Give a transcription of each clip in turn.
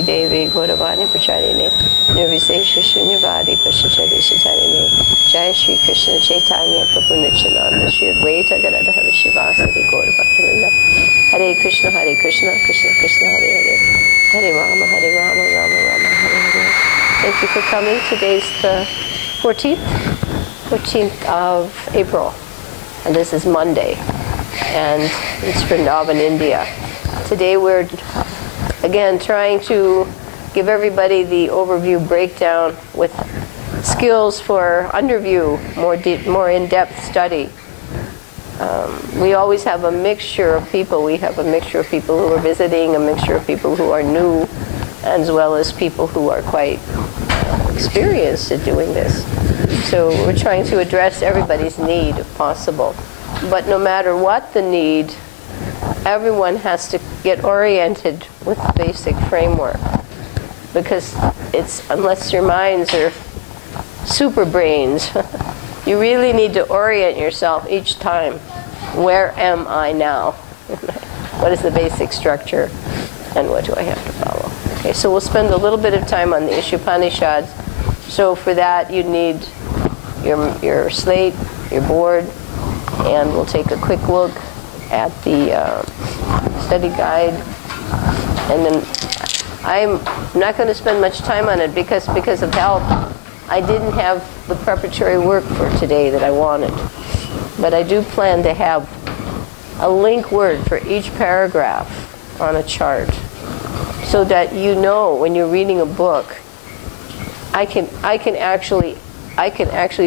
Devi Gauravani Pracharine Nirvisesha Shunyavadi Pashachari Shatarine Jai Shri Krishna Chaitanya Prabhu Nityananda Shri Advaita Gadadhara Shivasati Gauravaktavinda Hare Krishna Krishna Krishna Hare Hare Hare Rama Rama Rama Hare Hare. Thank you for coming. Today's the 14th of April, and this is Monday, and it's Vrindavan, India. Today we're again trying to give everybody the overview breakdown with skills for underview, more in-depth study. We always have a mixture of people. We have a mixture of people who are visiting, a mixture of people who are new, as well as people who are quite experienced at doing this. So we're trying to address everybody's need if possible. But no matter what the need, everyone has to get oriented with the basic framework, because it's, unless your minds are super brains, you really need to orient yourself each time. Where am I now? What is the basic structure, and what do I have to follow? Okay, so we'll spend a little bit of time on the Isopanishad. So for that you need your slate, your board, and we'll take a quick look at the study guide, and then I'm not going to spend much time on it because of help. I didn't have the preparatory work for today that I wanted, but I do plan to have a link word for each paragraph on a chart, so that you know when you're reading a book, I can actually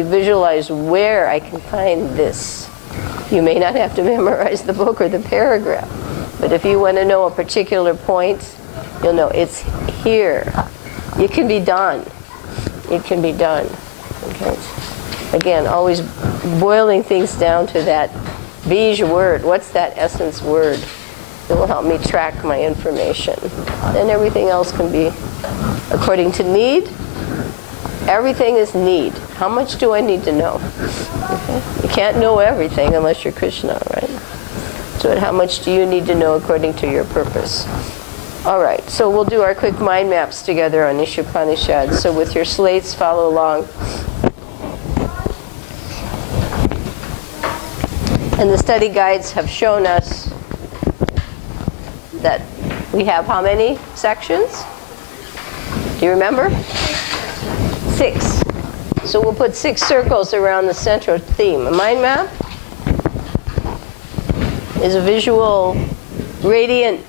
visualize where I can find this. You may not have to memorize the book or the paragraph, but if you want to know a particular point, you'll know it's here. It can be done. It can be done. Okay. Again, always boiling things down to that bij word. What's that essence word? It will help me track my information. And everything else can be according to need. Everything is need. How much do I need to know? Okay. You can't know everything unless you're Krishna, right? So how much do you need to know according to your purpose? All right, so we'll do our quick mind maps together on Isopanishad. So with your slates, follow along. And the study guides have shown us that we have how many sections? Do you remember? 6. So we'll put 6 circles around the central theme. A mind map is a visual, radiant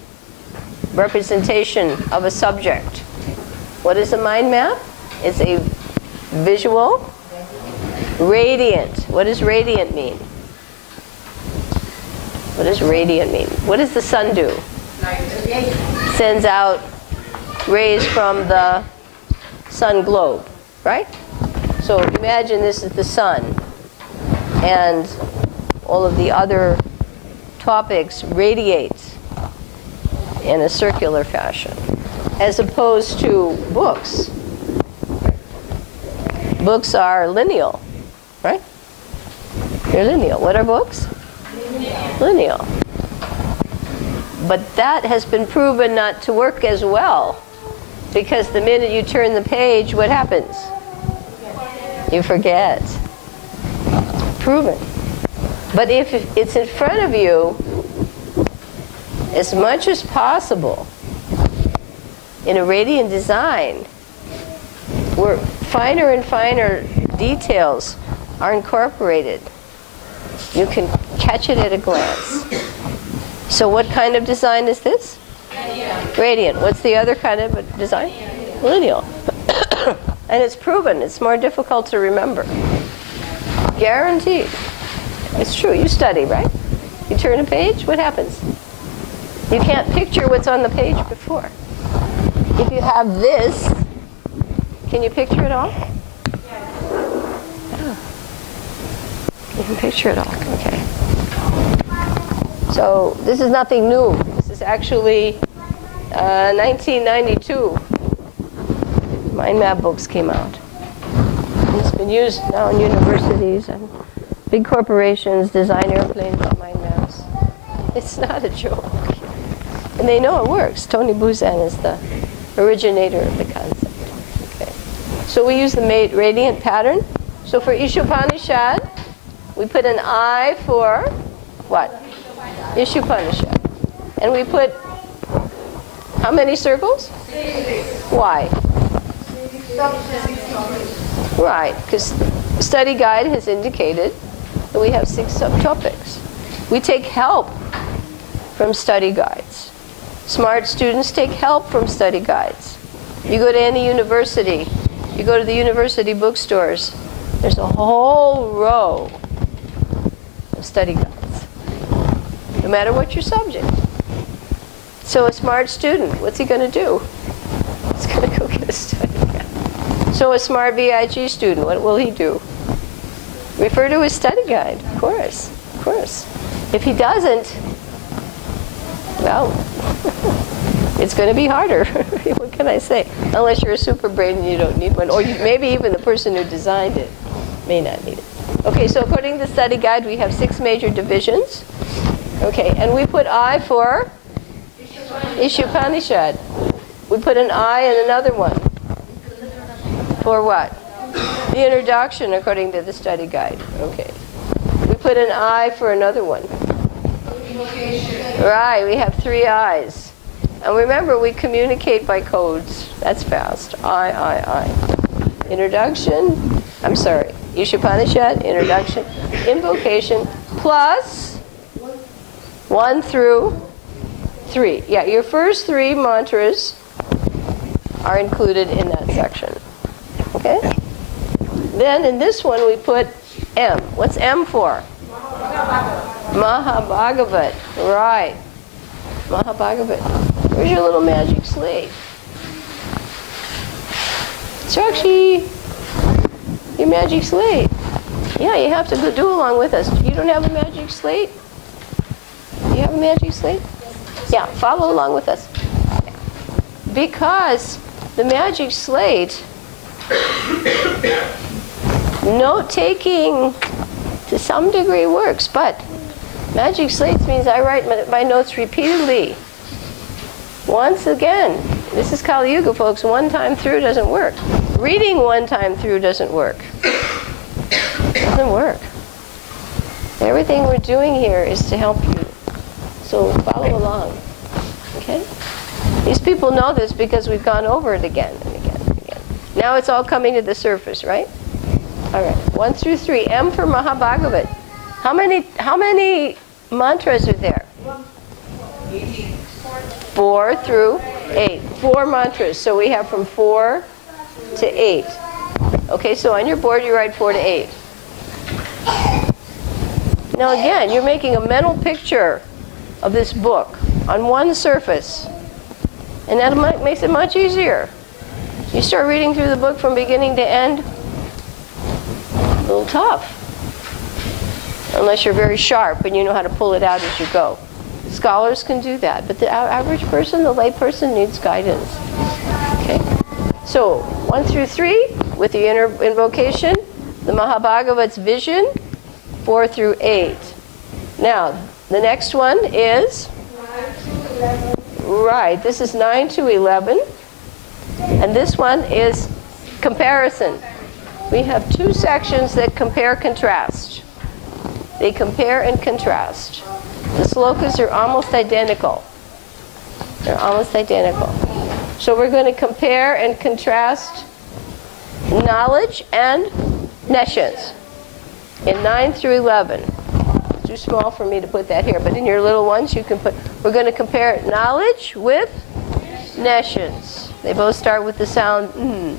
representation of a subject. What is a mind map? It's a visual, radiant. What does radiant mean? What does radiant mean? What does the sun do? Sends out rays from the sun globe, right? So imagine this is the sun, and all of the other topics radiate in a circular fashion, as opposed to books. Books are lineal, right? They're lineal. What are books? Lineal. But that has been proven not to work as well, because the minute you turn the page, what happens? You forget. It's proven. But if it's in front of you, as much as possible, in a radiant design, where finer and finer details are incorporated, you can catch it at a glance. So what kind of design is this? Radiant. What's the other kind of design? Lineal. And it's proven. It's more difficult to remember. Guaranteed. It's true. You study, right? You turn a page, what happens? You can't picture what's on the page before. If you have this, can you picture it all? Yeah. You can picture it all. Okay. So this is nothing new. This is actually 1992. Mind map books came out. And it's been used now in universities, and big corporations design airplanes on mind maps. It's not a joke. And they know it works. Tony Buzan is the originator of the concept. Okay. So we use the radiant pattern. So for Isopanishad, we put an I for what? Isopanishad. And we put how many circles? 6. Why? Right, because the study guide has indicated that we have 6 subtopics. We take help from study guides. Smart students take help from study guides. You go to any university, you go to the university bookstores, there's a whole row of study guides, no matter what your subject. So a smart student, what's he going to do? He's going to go get a study guide. So a smart VIG student, what will he do? Refer to his study guide, of course, of course. If he doesn't, well, it's going to be harder. What can I say? Unless you're a super brain and you don't need one. Or maybe even the person who designed it may not need it. Okay, so according to the study guide, we have 6 major divisions. Okay, and we put I for Isopanishad. We put an I and another one. For what? The introduction, according to the study guide. Okay. We put an I for another one. Right, we have 3 I's. And remember, we communicate by codes. That's fast. I. Introduction, I'm sorry, Isopanishad, introduction, invocation, plus 1 through 3. Yeah, your first 3 mantras are included in that section. Okay? Then in this one we put M. What's M for? Mahabhagavat. Right. Mahabhagavat. Where's your little magic slate? Sakshi, your magic slate. Yeah, you have to go do along with us. You don't have a magic slate? Do you have a magic slate? Yeah, follow along with us. Because the magic slate, note-taking to some degree works, but magic slates means I write my notes repeatedly. Once again, this is Kali Yuga, folks. 1 time through doesn't work. Reading 1 time through doesn't work. Doesn't work. Everything we're doing here is to help you. So follow along. Okay? These people know this because we've gone over it again and again and again. Now it's all coming to the surface, right? All right. 1 through 3. M for Mahabhagavat. How many mantras are there? 4 through 8. 4 mantras. So we have from 4 to 8. Okay, so on your board you write 4 to 8. Now again, you're making a mental picture of this book on one surface. And that makes it much easier. You start reading through the book from beginning to end, a little tough. Unless you're very sharp and you know how to pull it out as you go. Scholars can do that, but the average person, the lay person, needs guidance. Okay? So, 1 through 3, with the inner invocation, the Mahabhagavat's vision, 4 through 8. Now, the next one is? 9 to 11. Right, this is 9 to 11. And this one is comparison. We have 2 sections that compare-contrast. They compare and contrast. The slokas are almost identical. They're almost identical. So we're going to compare and contrast knowledge and nescience in 9 through 11. It's too small for me to put that here, but in your little ones you can put, we're going to compare knowledge with nescience. They both start with the sound n,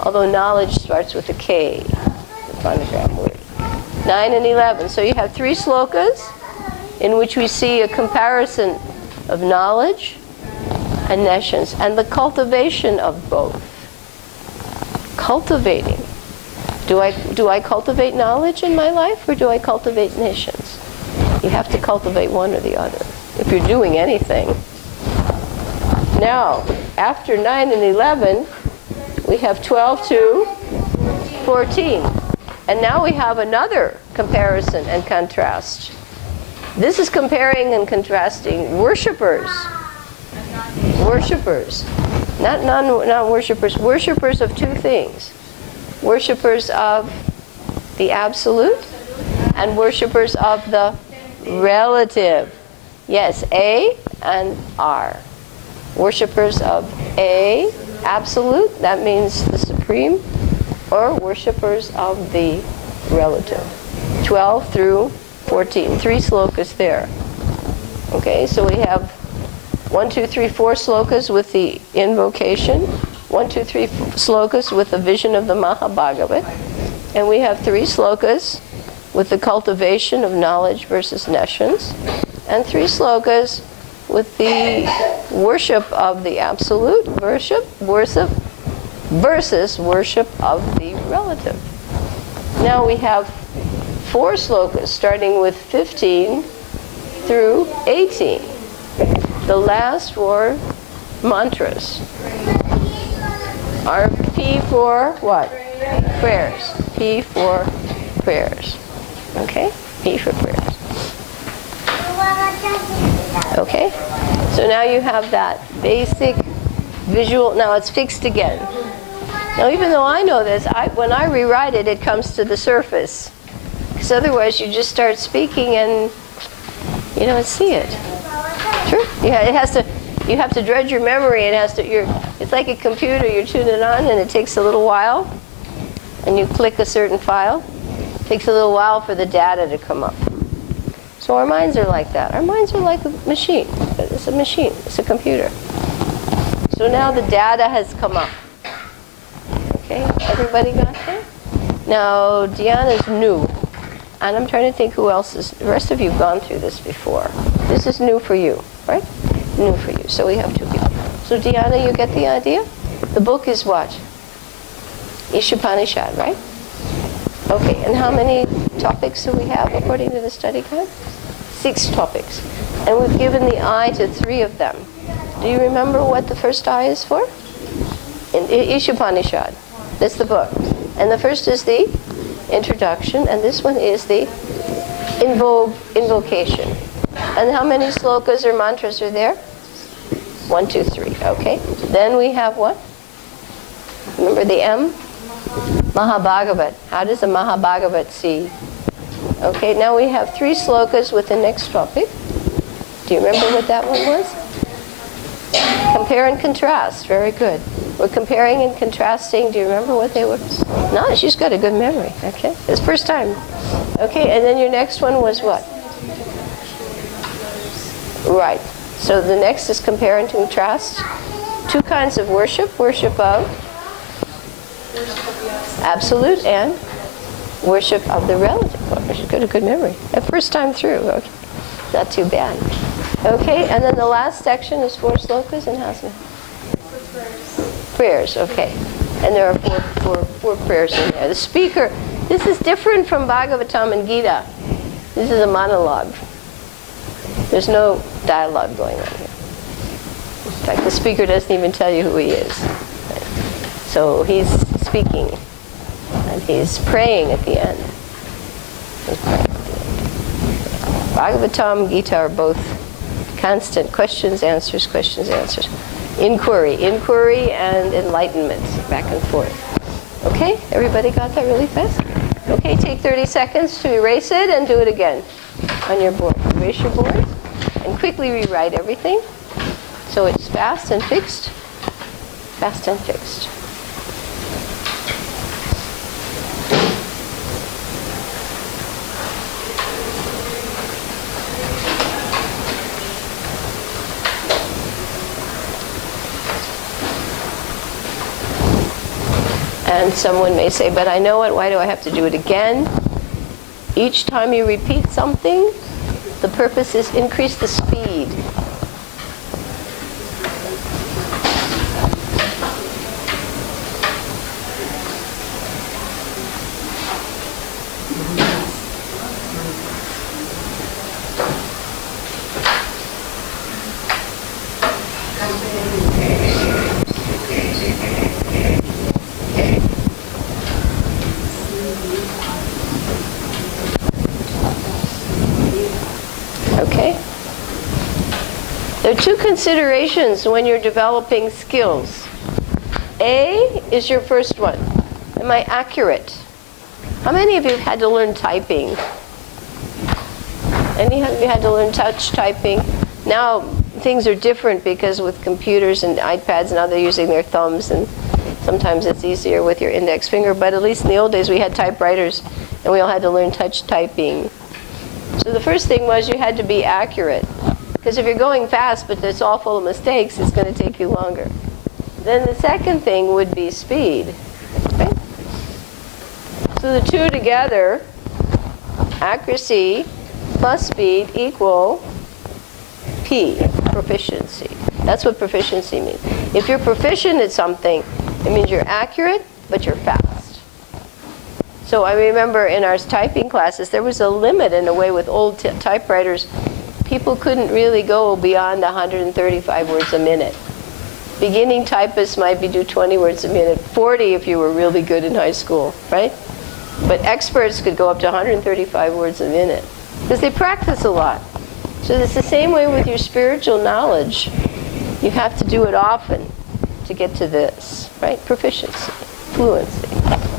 although knowledge starts with a K, the phonogram word. 9 and 11. So you have 3 slokas in which we see a comparison of knowledge and nescience and the cultivation of both. Cultivating. Do I cultivate knowledge in my life or do I cultivate nescience? You have to cultivate one or the other if you're doing anything. Now, after 9 and 11, we have 12 to 14. And now we have another comparison and contrast. This is comparing and contrasting worshipers. Worshipers. Not worshippers. Worshippers of two things. Worshippers of the absolute and worshippers of the relative. Yes, A and R. Worshippers of A, absolute, that means the supreme, or worshippers of the relative. 12 through 14. 3 slokas there. Okay, so we have 1, 2, 3, 4 slokas with the invocation, 1, 2, 3 slokas with the vision of the Mahabhagavat, and we have 3 slokas with the cultivation of knowledge versus nescience, and 3 slokas with the worship of the absolute, versus worship of the relative. Now we have 4 slokas starting with 15 through 18. The last 4 mantras are P for what? Prayers. P for prayers. Okay? P for prayers. Okay? So now you have that basic visual. Now it's fixed again. Now even though I know this, when I rewrite it, it comes to the surface. Because otherwise you just start speaking and you don't see it. Sure. Yeah, it has to. You have to dredge your memory. It's like a computer. You tune it on, and it takes a little while. And you click a certain file. It takes a little while for the data to come up. So our minds are like that. Our minds are like a machine. It's a machine. It's a computer. So now the data has come up. Okay, everybody got that? Now Diana's new. And I'm trying to think who else is. The rest of you have gone through this before. This is new for you, right? New for you. So we have 2 people. So Diana, you get the idea? The book is what? Isopanishad, right? Okay, and how many topics do we have according to the study guide? 6 topics. And we've given the eye to 3 of them. Do you remember what the first eye is for? In Isopanishad. That's the book. And the first is the introduction, and this one is the invocation. And how many slokas or mantras are there? 1, 2, 3. Okay. Then we have what? Remember the M? Mahabhagavat. How does the Mahabhagavat see? Okay, now we have 3 slokas with the next topic. Do you remember what that one was? Compare and contrast. Very good. We're comparing and contrasting. Do you remember what they were? No, she's got a good memory. Okay, it's first time. Okay, and then your next one was what? Right. So the next is compare and contrast. 2 kinds of worship. Worship of absolute and worship of the relative. Well, she's got a good memory. The first time through. Okay, not too bad. Okay, and then the last section is 4 slokas and how's it? Prayers, okay. And there are four prayers in there. The speaker, this is different from Bhagavatam and Gita. This is a monologue. There's no dialogue going on here. In fact, the speaker doesn't even tell you who he is. So he's speaking, and he's praying at the end. Bhagavatam, Gita are both constant questions, answers, questions, answers. Inquiry and enlightenment, back and forth. Okay, everybody got that really fast? Okay, take 30 seconds to erase it and do it again on your board. Erase your board and quickly rewrite everything so it's fast and fixed. Fast and fixed. And someone may say, but I know it, why do I have to do it again? Each time you repeat something, the purpose is increase the speed. There are 2 considerations when you're developing skills. A is your first one. Am I accurate? How many of you have had to learn typing? Any of you had to learn touch typing? Now things are different because with computers and iPads now they're using their thumbs, and sometimes it's easier with your index finger, but at least in the old days we had typewriters and we all had to learn touch typing. So the first thing was you had to be accurate, because if you're going fast but it's all full of mistakes, it's going to take you longer. Then the second thing would be speed. Okay? So the two together, accuracy plus speed equal P, proficiency. That's what proficiency means. If you're proficient at something, it means you're accurate, but you're fast. So I remember in our typing classes, there was a limit in a way with old typewriters. People couldn't really go beyond 135 words a minute. Beginning typists might do 20 words a minute, 40 if you were really good in high school, right? But experts could go up to 135 words a minute because they practice a lot. So it's the same way with your spiritual knowledge. You have to do it often to get to this, right? Proficiency, fluency.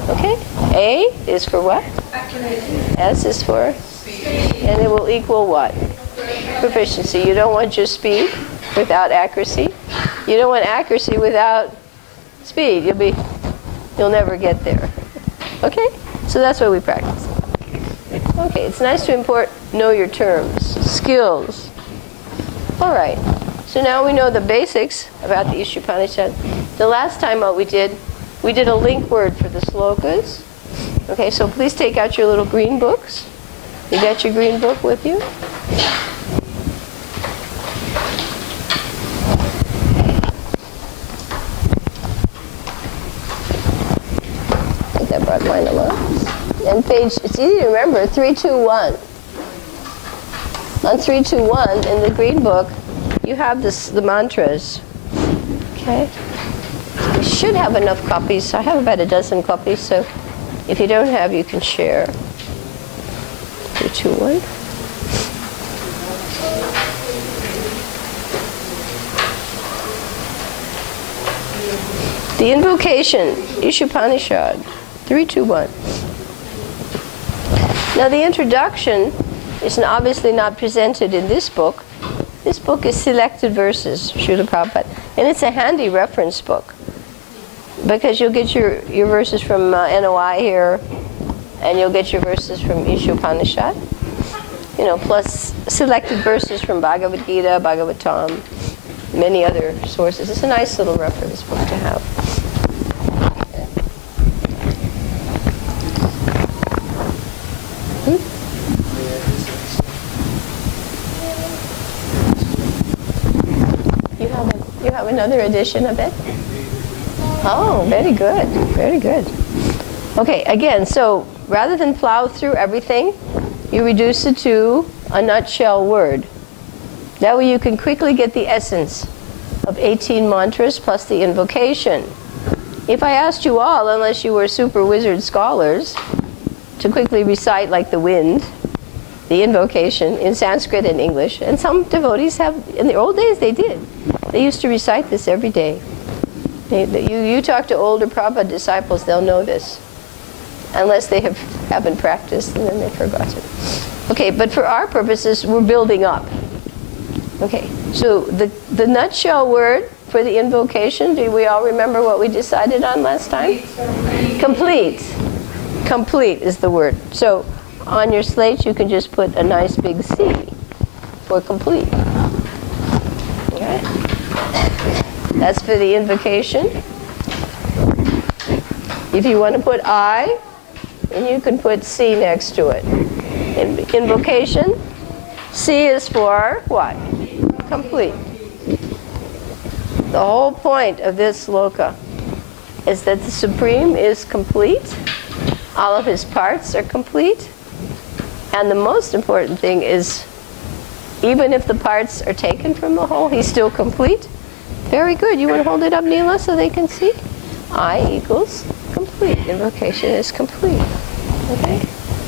Okay? A is for what? Accuracy. S is for? Speed. And it will equal what? Proficiency. You don't want your speed without accuracy. You don't want accuracy without speed. You'll never get there. Okay? So that's why we practice. Okay, it's nice to know your terms, skills. All right. So now we know the basics about the Isopanishad. The last time what we did a link word for the slokas. Okay, so please take out your little green books. You got your green book with you? I think I brought mine along. And page, it's easy to remember, 321. On 321 in the green book, you have the mantras. Okay? You should have enough copies. I have about a dozen copies, so if you don't have, you can share. 321. The invocation, Isopanishad, 321. Now the introduction is obviously not presented in this book. This book is selected verses, Srila Prabhupada, and it's a handy reference book because you'll get your verses from NOI here, and you'll get your verses from Isopanishad, plus selected verses from Bhagavad Gita, Bhagavatam, many other sources. It's a nice little reference book to have. You have another edition of it? Oh, very good, very good. Okay, again, so rather than plow through everything, you reduce it to a nutshell word. That way you can quickly get the essence of 18 mantras plus the invocation. If I asked you all, unless you were super wizard scholars, to quickly recite like the wind, the invocation in Sanskrit and English, and some devotees have, in the old days they did. They used to recite this every day. You talk to older Prabhupada disciples, they'll know this. Unless they haven't practiced and then they've forgotten. Okay, but for our purposes, we're building up. Okay, so the nutshell word for the invocation, do we all remember what we decided on last time? Complete. Complete is the word. So on your slate you can just put a nice big C for complete. Okay? That's for the invocation. If you want to put I, then you can put C next to it. Invocation, C is for what? Complete. The whole point of this sloka is that the Supreme is complete. All of his parts are complete. And the most important thing is, even if the parts are taken from the whole, he's still complete. Very good. You want to hold it up, Neela, so they can see? I equals complete. Invocation is complete. Okay?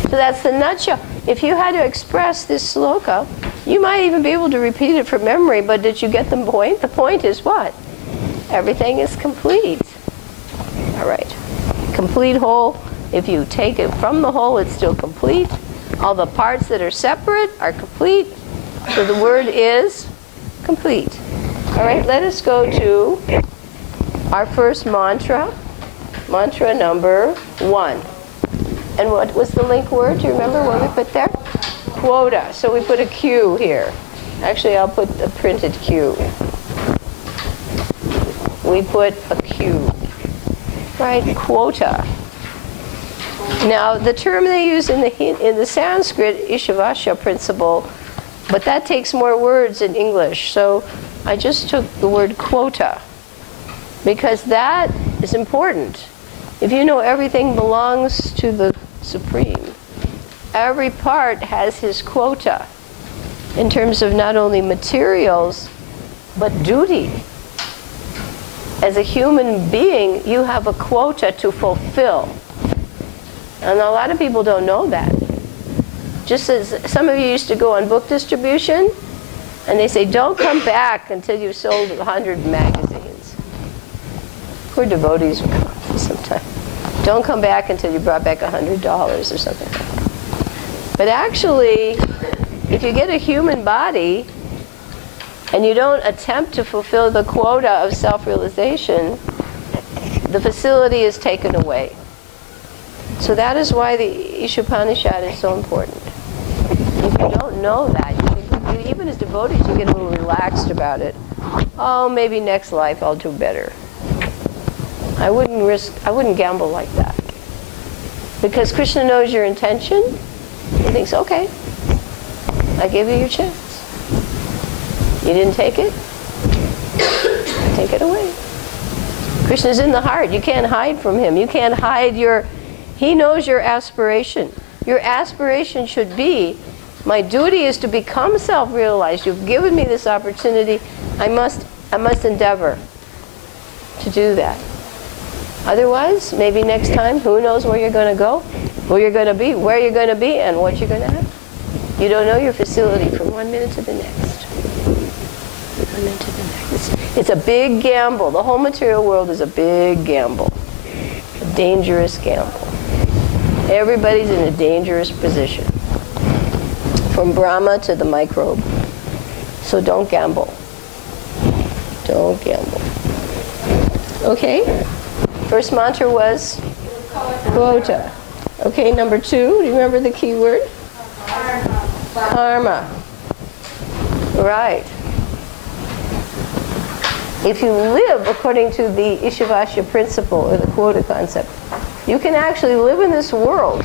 So that's the nutshell. If you had to express this sloka, you might even be able to repeat it from memory, but did you get the point? The point is what? Everything is complete. All right. Complete whole. If you take it from the whole, it's still complete. All the parts that are separate are complete. So the word is complete. All right, let us go to our first mantra. Mantra number 1. And what was the link word? Do you remember what we put there? Quota. So we put a Q here. Actually, I'll put a printed Q. We put a Q. Right? Quota. Now, the term they use in the Sanskrit, Ishavasya principle, but that takes more words in English. So I just took the word quota, because that is important. If you know everything belongs to the Supreme, every part has his quota in terms of not only materials, but duty. As a human being, you have a quota to fulfill. And a lot of people don't know that. Just as some of you used to go on book distribution, and they say, don't come back until you've sold 100 magazines. Poor devotees would come sometimes. Don't come back until you brought back $100 or something like that. But actually, if you get a human body, and you don't attempt to fulfill the quota of self-realization, the facility is taken away. So that is why the Isopanishad is so important. If you don't know that, even as devotees, you get a little relaxed about it. Oh, maybe next life I'll do better. I wouldn't gamble like that. Because Krishna knows your intention. He thinks, okay, I give you your chance. You didn't take it? Take it away. Krishna's in the heart. You can't hide from him. You can't hide your... He knows your aspiration. Your aspiration should be, my duty is to become self-realized. You've given me this opportunity. I must endeavor to do that. Otherwise, maybe next time, who knows where you're going to go, who you're going to be, where you're going to be, and what you're going to have. You don't know your facility from one minute to the next. One minute to the next. It's a big gamble. The whole material world is a big gamble. A dangerous gamble. Everybody's in a dangerous position. From Brahma to the microbe. So don't gamble. Don't gamble. Okay? First mantra was quota. Okay, number 2, do you remember the key word? Karma. Right. If you live according to the Ishavasya principle, or the quota concept, you can actually live in this world.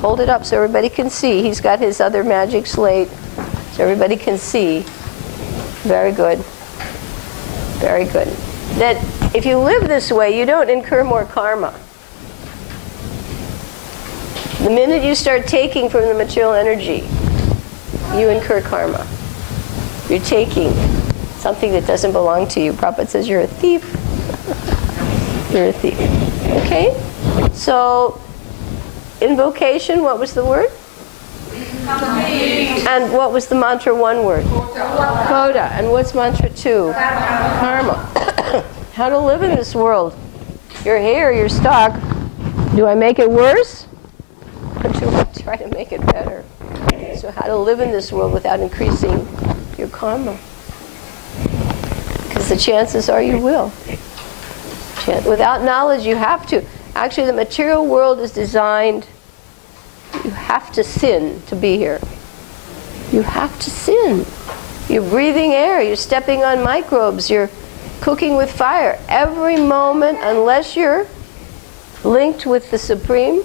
Hold it up so everybody can see. He's got his other magic slate, so everybody can see. Very good. Very good. That if you live this way, you don't incur more karma. The minute you start taking from the material energy, you incur karma. You're taking something that doesn't belong to you. Prabhupada says you're a thief. You're a thief. Okay? So, invocation, what was the word? And what was the mantra 1 word? Quota. And what's mantra 2? Karma. How to live in this world. You're here, you're stuck. Do I make it worse? Or do I try to make it better? So how to live in this world without increasing your karma. Because the chances are you will. Without knowledge, you have to. Actually, the material world is designed, you have to sin to be here. You have to sin. You're breathing air, you're stepping on microbes, you're cooking with fire. Every moment, unless you're linked with the Supreme,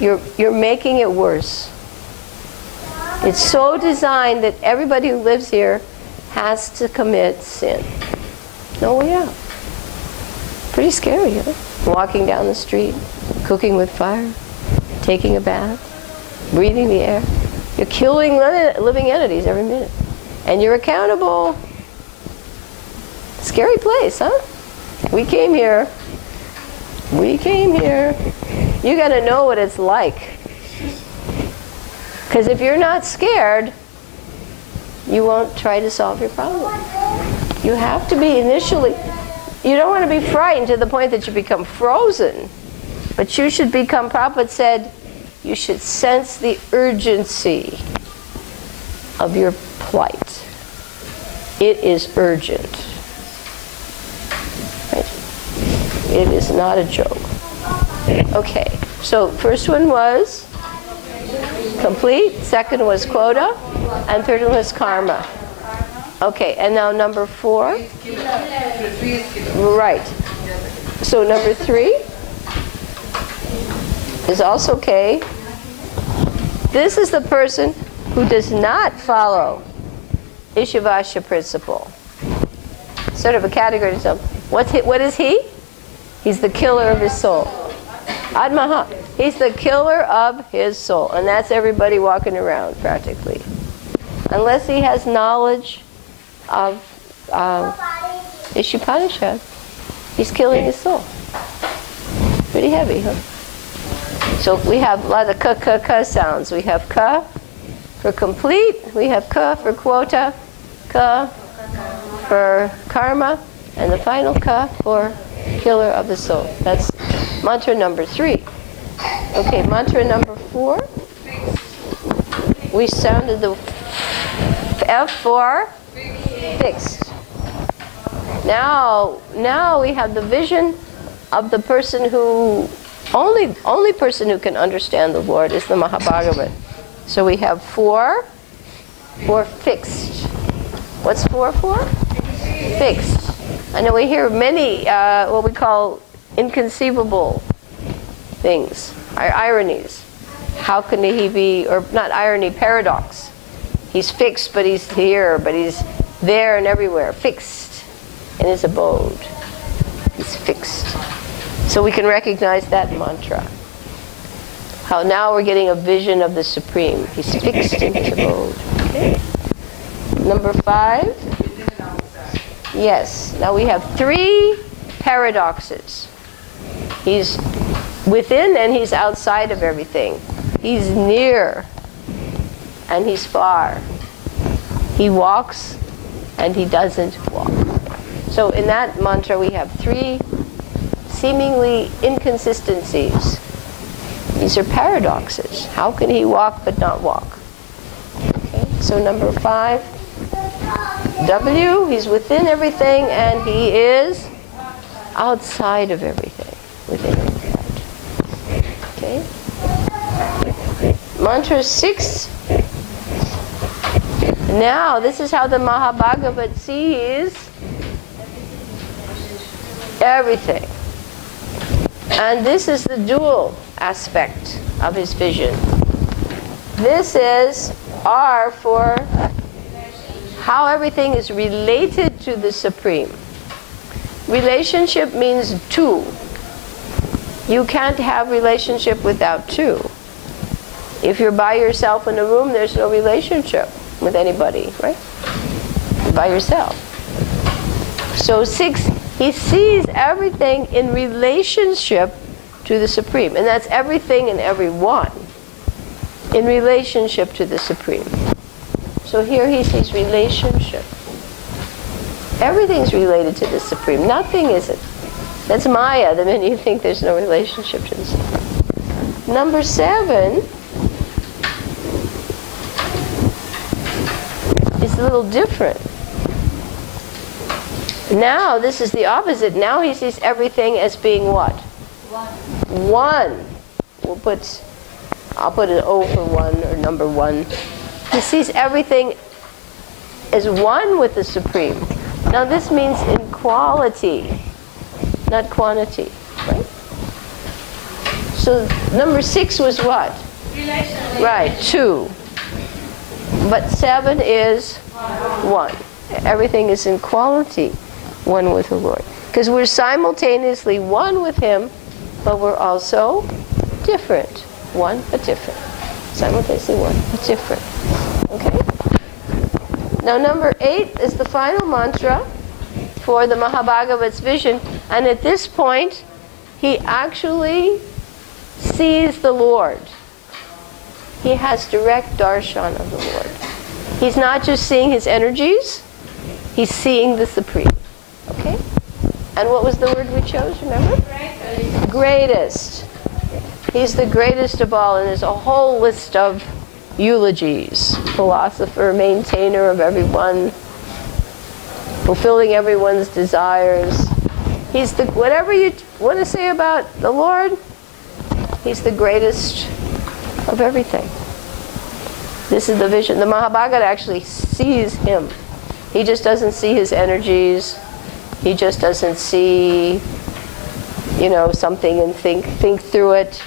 you're making it worse. It's so designed that everybody who lives here has to commit sin. No way out. Pretty scary, huh? Walking down the street, cooking with fire, taking a bath, breathing the air. You're killing living entities every minute. And you're accountable. Scary place, huh? We came here. We came here. You got to know what it's like. Because if you're not scared, you won't try to solve your problem. You have to be initially. you don't want to be frightened to the point that you become frozen, but you should become, Prabhupada said, you should sense the urgency of your plight. It is urgent. Right? It is not a joke. Okay, so first one was complete, second was quota, and third one was karma. Okay, and now number 4. Right. So number 3 is also okay. This is the person who does not follow Ishavasya principle. Sort of a category of what is he? He's the killer of his soul. Admaha. He's the killer of his soul. And that's everybody walking around, practically. Unless he has knowledge of Isopanishad, he's killing his soul. Pretty heavy, huh? So we have a lot of ka sounds. We have ka for complete, we have ka for quota, ka for karma, and the final ka for killer of the soul. That's mantra number 3. Okay, mantra number 4. We sounded the F for fixed. Now we have the vision of the person who, only person who can understand the Lord is the Mahabhagavat. So we have 4 for fixed. What's 4 for? Fixed. I know we hear many what we call inconceivable things, ironies. How can he be, or not irony, paradox. He's fixed, but he's here, but he's there and everywhere. Fixed in his abode. He's fixed. So we can recognize that mantra. How now we're getting a vision of the Supreme. He's fixed in his abode. Okay. Number 5. Yes. Now we have 3 paradoxes. He's within and he's outside of everything. He's near and he's far. He walks and he doesn't walk. So in that mantra we have 3 seemingly inconsistencies. These are paradoxes. How can he walk but not walk? Okay. So number 5, W, he's within everything and he is outside of everything. Within and outside. Okay. Mantra 6. Now, this is how the Mahabhagavat sees everything. And this is the dual aspect of his vision. This is R for how everything is related to the Supreme. Relationship means 2. You can't have relationship without 2. If you're by yourself in a room, there's no relationship with anybody, right? You're by yourself. So 6, he sees everything in relationship to the Supreme. And that's everything and everyone in relationship to the Supreme. So here he sees relationship. Everything's related to the Supreme. Nothing isn't. That's Maya, the minute you think there's no relationship to the Supreme. Number 7 is a little different. Now, this is the opposite. Now he sees everything as being what? 1. I'll put an O for 1, or number 1. He sees everything as one with the Supreme. Now this means in quality, not quantity, right? So number 6 was what? Right, 2. But 7 is 1. Everything is in quality, one with the Lord. Because we're simultaneously one with Him, but we're also different. One, but different. Simultaneously one, but different. Okay? Now number 8 is the final mantra for the Mahabhagavat's vision. And at this point, he actually sees the Lord. He has direct darshan of the Lord. He's not just seeing his energies, he's seeing the Supreme. Okay? And what was the word we chose, remember? Greatest. He's the greatest of all, and there's a whole list of eulogies. Philosopher, maintainer of everyone, fulfilling everyone's desires. He's the, whatever you want to say about the Lord, he's the greatest of everything. This is the vision. The Mahabharata actually sees him. He just doesn't see his energies. He just doesn't see, you know, something and think through it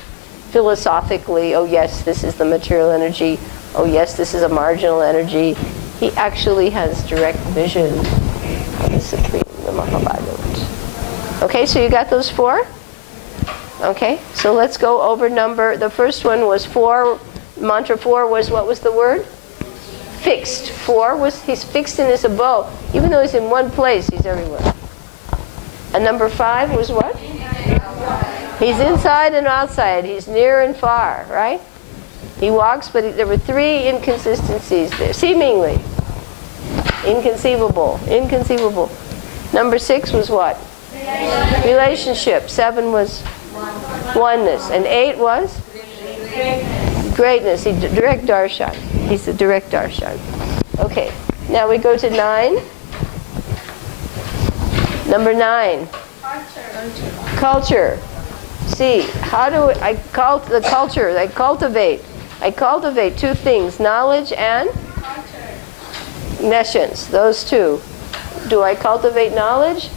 philosophically. Oh yes, this is the material energy. Oh yes, this is a marginal energy. He actually has direct vision of the Supreme, the Mahabharata. Okay, so you got those 4? Okay, so let's go over the first one was 4. Mantra 4 was, what was the word? Fixed. 4 was, he's fixed in his abode. Even though he's in one place, he's everywhere. And number 5 was what? He's inside and outside. He's near and far, right? He walks, but there were 3 inconsistencies there. Seemingly. Inconceivable. Inconceivable. Number 6 was what? Relationship. 7 was oneness. And 8 was? Greatness. He's direct darshan. He's the direct darshan. Okay. Now we go to 9. Number 9. Culture. See, how do I the culture? I cultivate. I cultivate 2 things: knowledge and nescience. Those 2. Do I cultivate knowledge,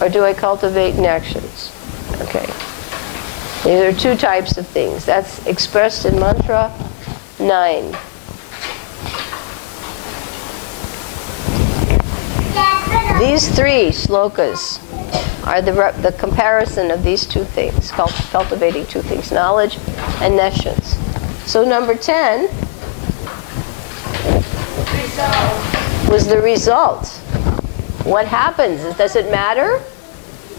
or do I cultivate nescience? Okay. These are 2 types of things. That's expressed in mantra 9. These 3 slokas are the comparison of these 2 things, cultivating 2 things, knowledge and nescience. So number 10 was the result. What happens? Does it matter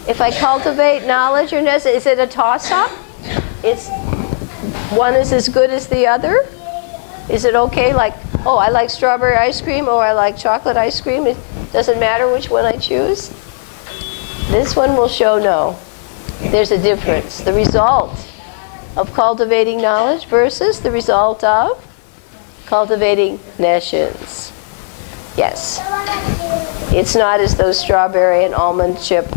if I cultivate knowledge or nescience? Is it a toss-up? It's one is as good as the other? Is it okay, like, oh, I like strawberry ice cream, or I like chocolate ice cream? It doesn't matter which one I choose? This one will show no. There's a difference. The result of cultivating knowledge versus the result of cultivating nescience. Yes. It's not as though strawberry and almond chip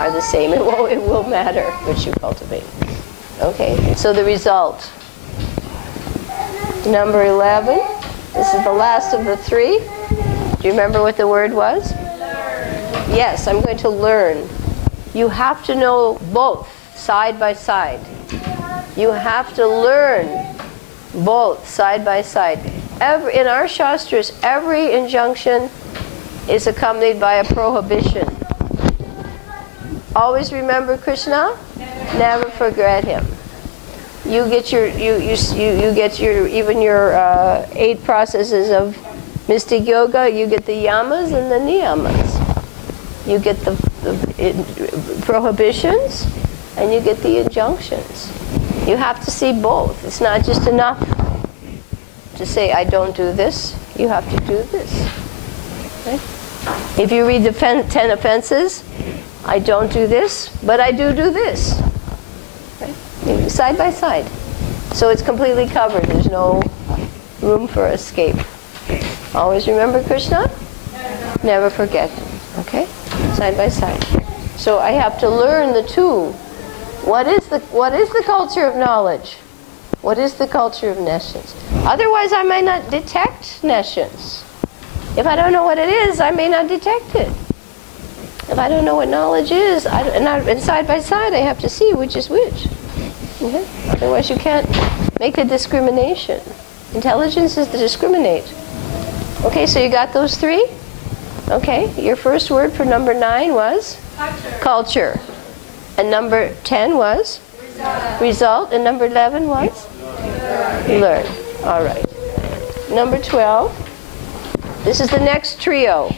are the same. It will matter which you cultivate. Okay, so the result. Number 11. This is the last of the 3. Do you remember what the word was? Yes, I'm going to learn. You have to know both, side by side. You have to learn both, side by side. In our Shastras, every injunction is accompanied by a prohibition. Always remember Krishna, never forget him. You get your, even your 8 processes of mystic yoga, you get the yamas and the niyamas. You get the prohibitions, and you get the injunctions. You have to see both. It's not just enough to say, I don't do this. You have to do this. Right? If you read the 10 offenses, I don't do this, but I do this. Right? Side by side. So it's completely covered. There's no room for escape. Always remember Krishna. Never forget him. Okay? Side by side. So I have to learn the 2. What is the culture of knowledge? What is the culture of nescience? Otherwise, I may not detect nescience. If I don't know what it is, I may not detect it. If I don't know what knowledge is, and side by side, I have to see which is which. Okay? Otherwise, you can't make a discrimination. Intelligence is to discriminate. Okay, so you got those 3? Okay, your first word for number 9 was? Culture. And number 10 was? Result. And number 11 was? Learn. All right. Number 12. This is the next trio.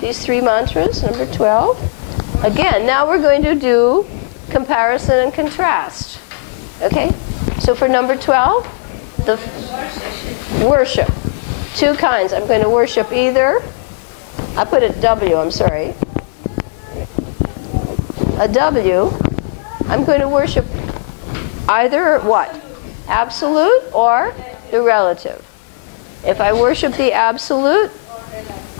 These 3 mantras, number 12. Again, now we're going to do comparison and contrast. Okay? So for number 12, the worship. 2 kinds. I'm going to worship either, I put it W, I'm sorry. a W, I'm going to worship either what? Absolute or the relative. If I worship the absolute,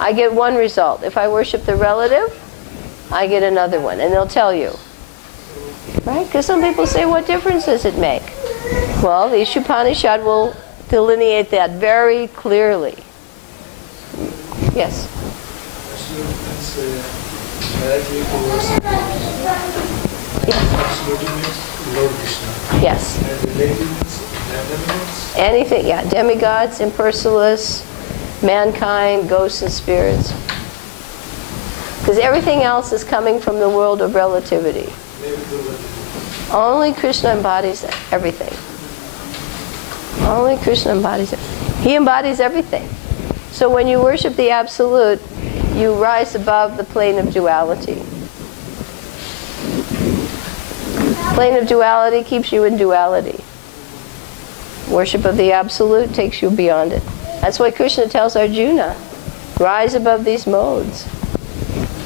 I get one result. If I worship the relative, I get another one. And they'll tell you. Right? Because some people say, what difference does it make? Well, the Isopanishad will delineate that very clearly. Yes? Yes. Anything, yeah. Demigods, impersonalists, mankind, ghosts and spirits. Because everything else is coming from the world of relativity. Only Krishna embodies everything. Only Krishna embodies it. He embodies everything. So when you worship the Absolute, you rise above the plane of duality. Plane of duality keeps you in duality. Worship of the Absolute takes you beyond it. That's why Krishna tells Arjuna, rise above these modes.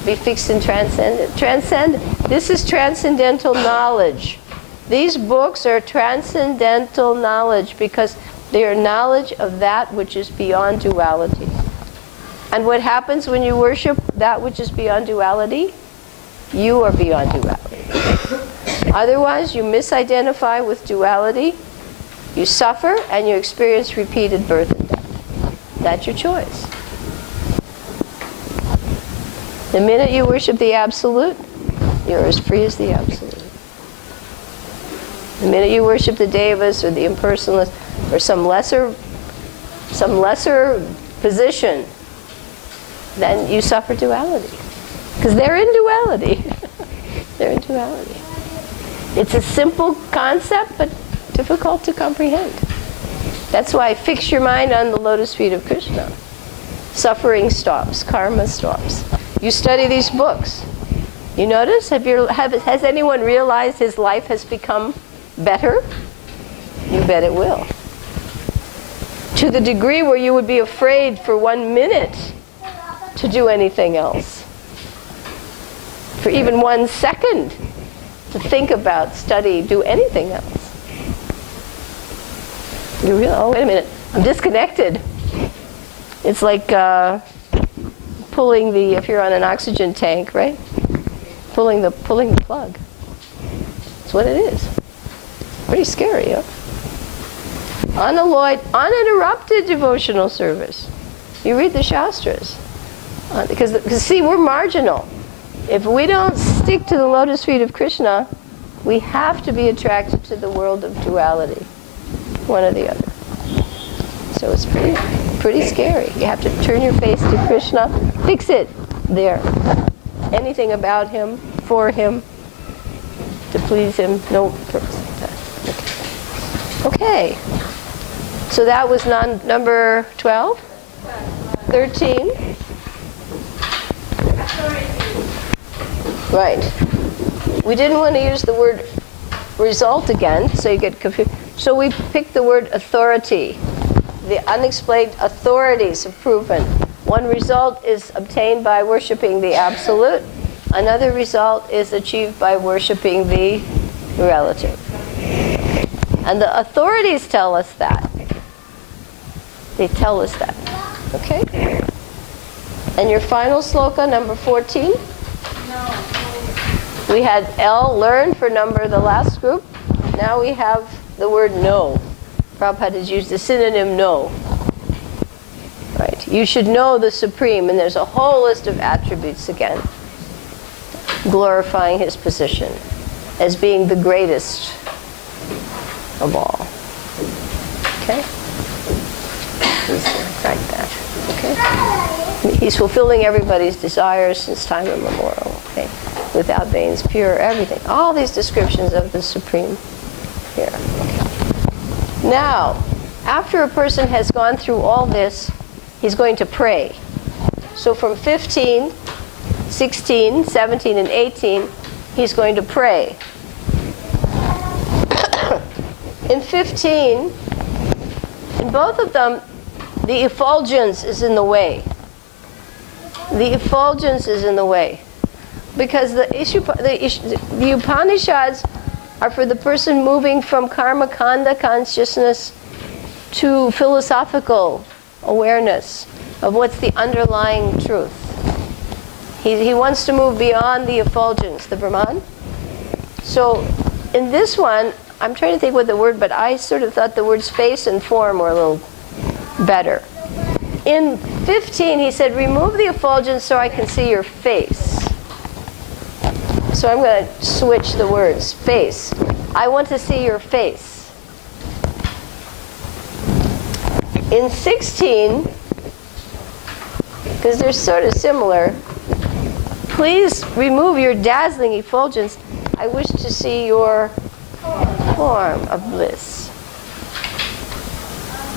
Be fixed and transcendent. Transcend. This is transcendental knowledge. These books are transcendental knowledge because they are knowledge of that which is beyond duality. And what happens when you worship that which is beyond duality? You are beyond duality. Otherwise, you misidentify with duality, you suffer, and you experience repeated birth and death. That's your choice. The minute you worship the Absolute, you're as free as the Absolute. The minute you worship the Devas or the impersonalists or some lesser position, then you suffer duality. Because they're in duality. They're in duality. It's a simple concept, but difficult to comprehend. That's why fix your mind on the lotus feet of Krishna. Suffering stops, karma stops. You study these books. You notice? Has anyone realized his life has become better? You bet it will. To the degree where you would be afraid for 1 minute to do anything else. For even 1 second to think about, study, do anything else. You realize, oh, wait a minute, I'm disconnected. It's like pulling the, if you're on an oxygen tank, right? Pulling the plug. That's what it is. Pretty scary, huh? Unalloyed, uninterrupted devotional service. You read the Shastras. Because see, we're marginal. If we don't stick to the lotus feet of Krishna, we have to be attracted to the world of duality. One or the other. So it's pretty scary. You have to turn your face to Krishna, fix it there. Anything about him, for him, to please him, no purpose. Okay. So that was number 12? 13? Right. We didn't want to use the word result again, so you get confused. So we picked the word authority. The unexplained authorities have proven. One result is obtained by worshiping the Absolute. Another result is achieved by worshiping the relative. And the authorities tell us that. They tell us that. Okay? And your final sloka, number 14? No. We had L, learn, for number the last group. Now we have the word know. Prabhupada has used the synonym know. Right? You should know the Supreme, and there's a whole list of attributes again, glorifying his position as being the greatest of all. Okay? He's like that. Okay? He's fulfilling everybody's desires since time immemorial. Okay? Without veins, pure, everything. All these descriptions of the Supreme here. Okay. Now, after a person has gone through all this, he's going to pray. So from 15, 16, 17, and 18, he's going to pray. In 15, in both of them, the effulgence is in the way. The effulgence is in the way. because the Upanishads are for the person moving from karma kanda consciousness to philosophical awareness of what's the underlying truth. He wants to move beyond the effulgence, the Brahman. So in this one, I'm trying to think what the word, but I sort of thought the words face and form were a little better. In 15, he said, remove the effulgence so I can see your face. So I'm going to switch the words. Face. I want to see your face. In 16, because they're sort of similar, please remove your dazzling effulgence. I wish to see your form of bliss.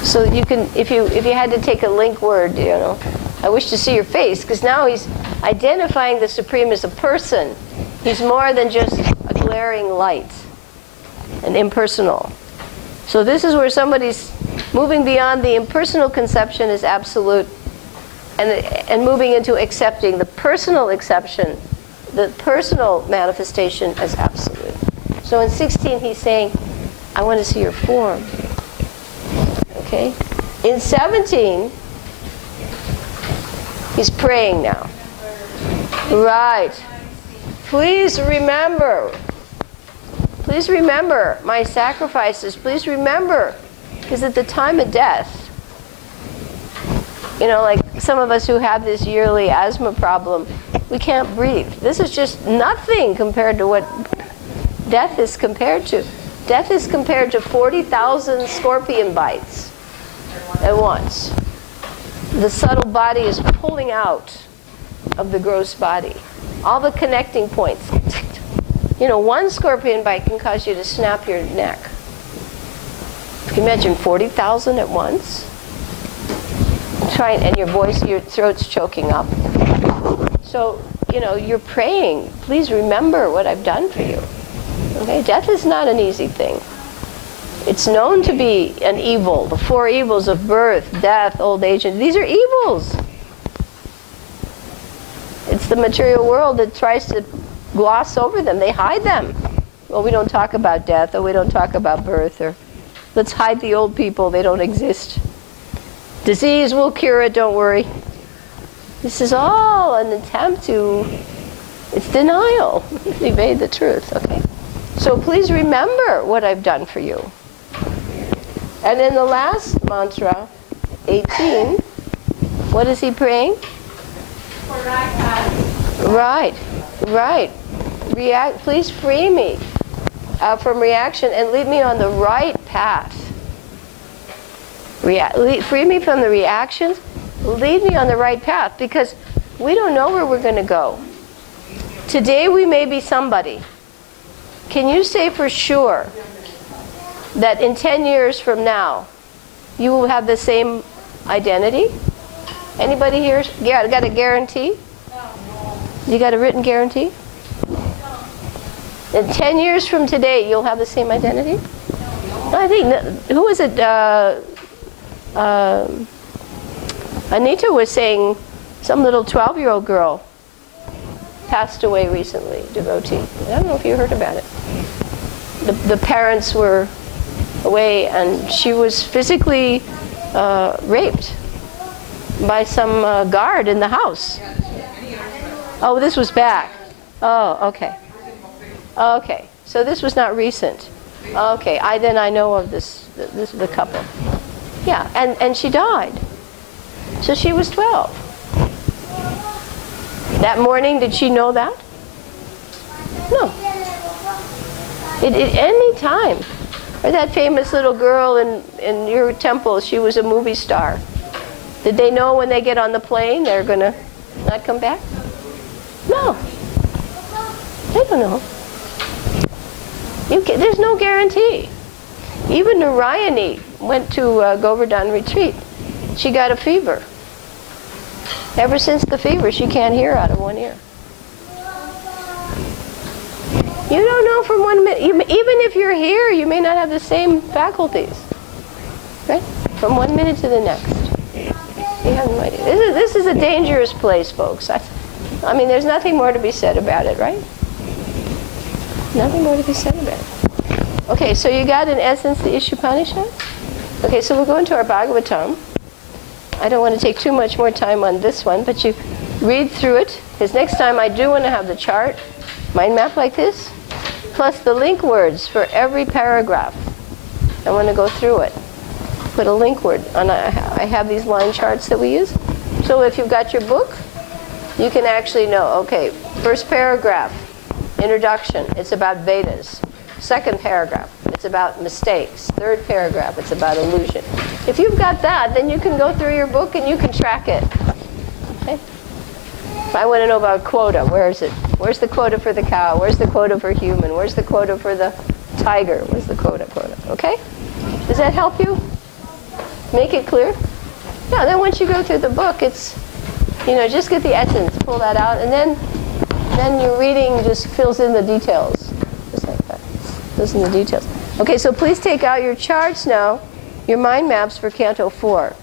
So you can, if you had to take a link word, you know, I wish to see your face, because now he's identifying the Supreme as a person. He's more than just a glaring light, and impersonal. So this is where somebody's moving beyond the impersonal conception as absolute, and moving into accepting the personal exception, the personal manifestation as absolute. So in 16 he's saying, I want to see your form. Okay? In 17, he's praying now. Right. Please remember my sacrifices. Please remember, because at the time of death, you know, like some of us who have this yearly asthma problem, we can't breathe. This is just nothing compared to what death is compared to. Death is compared to 40,000 scorpion bites at once. The subtle body is pulling out of the gross body. All the connecting points. You know, one scorpion bite can cause you to snap your neck. Can you imagine 40,000 at once? And your voice, your throat's choking up. So, you know, you're praying, please remember what I've done for you. Okay? Death is not an easy thing. It's known to be an evil. The four evils of birth, death, old age, and these are evils. It's the material world that tries to gloss over them. They hide them. Well, we don't talk about death, or we don't talk about birth, or let's hide the old people, they don't exist. Disease will cure it, don't worry. This is all an attempt to, it's denial, evade the truth, okay? So please remember what I've done for you. And in the last mantra, 18, what is he praying? For right path. Right. Please free me from reaction and lead me on the right path. Free me from the reactions, lead me on the right path, because we don't know where we're going to go. Today we may be somebody. Can you say for sure that in 10 years from now you will have the same identity? Anybody here got a guarantee? You got a written guarantee? In 10 years from today you'll have the same identity? I think, who was it? Anita was saying some little 12-year-old girl passed away recently, devotee. I don't know if you heard about it. The parents were away and she was physically raped by some guard in the house. Oh, this was back. Oh, okay. Okay, so this was not recent. Okay, then I know of the couple. Yeah, and she died. So she was 12. That morning, did she know that? No. At any time. Or that famous little girl in your temple, she was a movie star. Did they know when they get on the plane they're going to not come back? No. They don't know. There's no guarantee. Even Narayani went to Govardhan retreat. She got a fever. Ever since the fever, she can't hear out of one ear. You don't know from 1 minute. Even if you're here, you may not have the same faculties. Right? From 1 minute to the next. You have no idea. This is a dangerous place, folks. I mean, there's nothing more to be said about it, right? Nothing more to be said about it. Okay, so you got in essence the Isopanishad? Okay, so we'll go into our Bhagavatam. I don't want to take too much more time on this one, but you read through it, because next time I do want to have the chart, mind map like this, plus the link words for every paragraph. I want to go through it. Put a link word, and I have these line charts that we use. So if you've got your book, you can actually know, okay, first paragraph, introduction, it's about Vedas. Second paragraph, it's about mistakes. Third paragraph, it's about illusion. If you've got that, then you can go through your book and you can track it. Okay? If I want to know about quota, where is it? Where's the quota for the cow? Where's the quota for human? Where's the quota for the tiger? Where's the quota? Okay? Does that help you? Make it clear? Yeah, then once you go through the book, it's, just get the essence, pull that out, and then your reading just fills in the details. Just like that. Fills in the details. Okay, so please take out your charts now, your mind maps for Canto 4.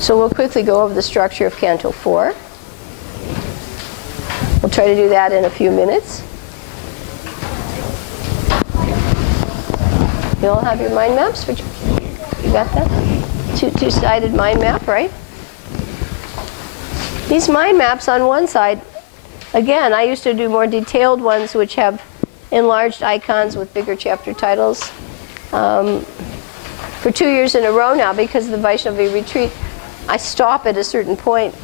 So we'll quickly go over the structure of Canto 4. We'll try to do that in a few minutes. You all have your mind maps? You got that? Two-sided mind map, right? These mind maps on one side, again, I used to do more detailed ones which have enlarged icons with bigger chapter titles. For 2 years in a row now, because of the Vaishnavi retreat, I stop at a certain point.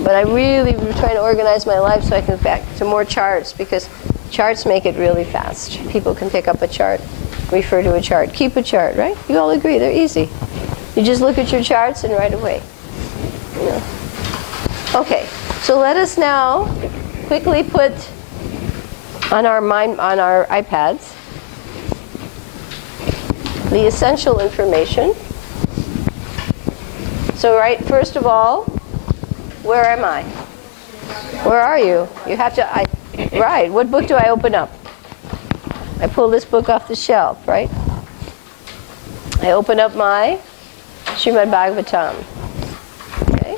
But I really am trying to organize my life so I can get back to more charts, because charts make it really fast. People can pick up a chart, refer to a chart, keep a chart, right? You all agree, they're easy. You just look at your charts and right away. Okay, so let us now quickly put on our iPads the essential information. So first of all, where am I? Where are you? You have to, right, what book do I open up? I pull this book off the shelf, right? I open up my Srimad Bhagavatam. Okay?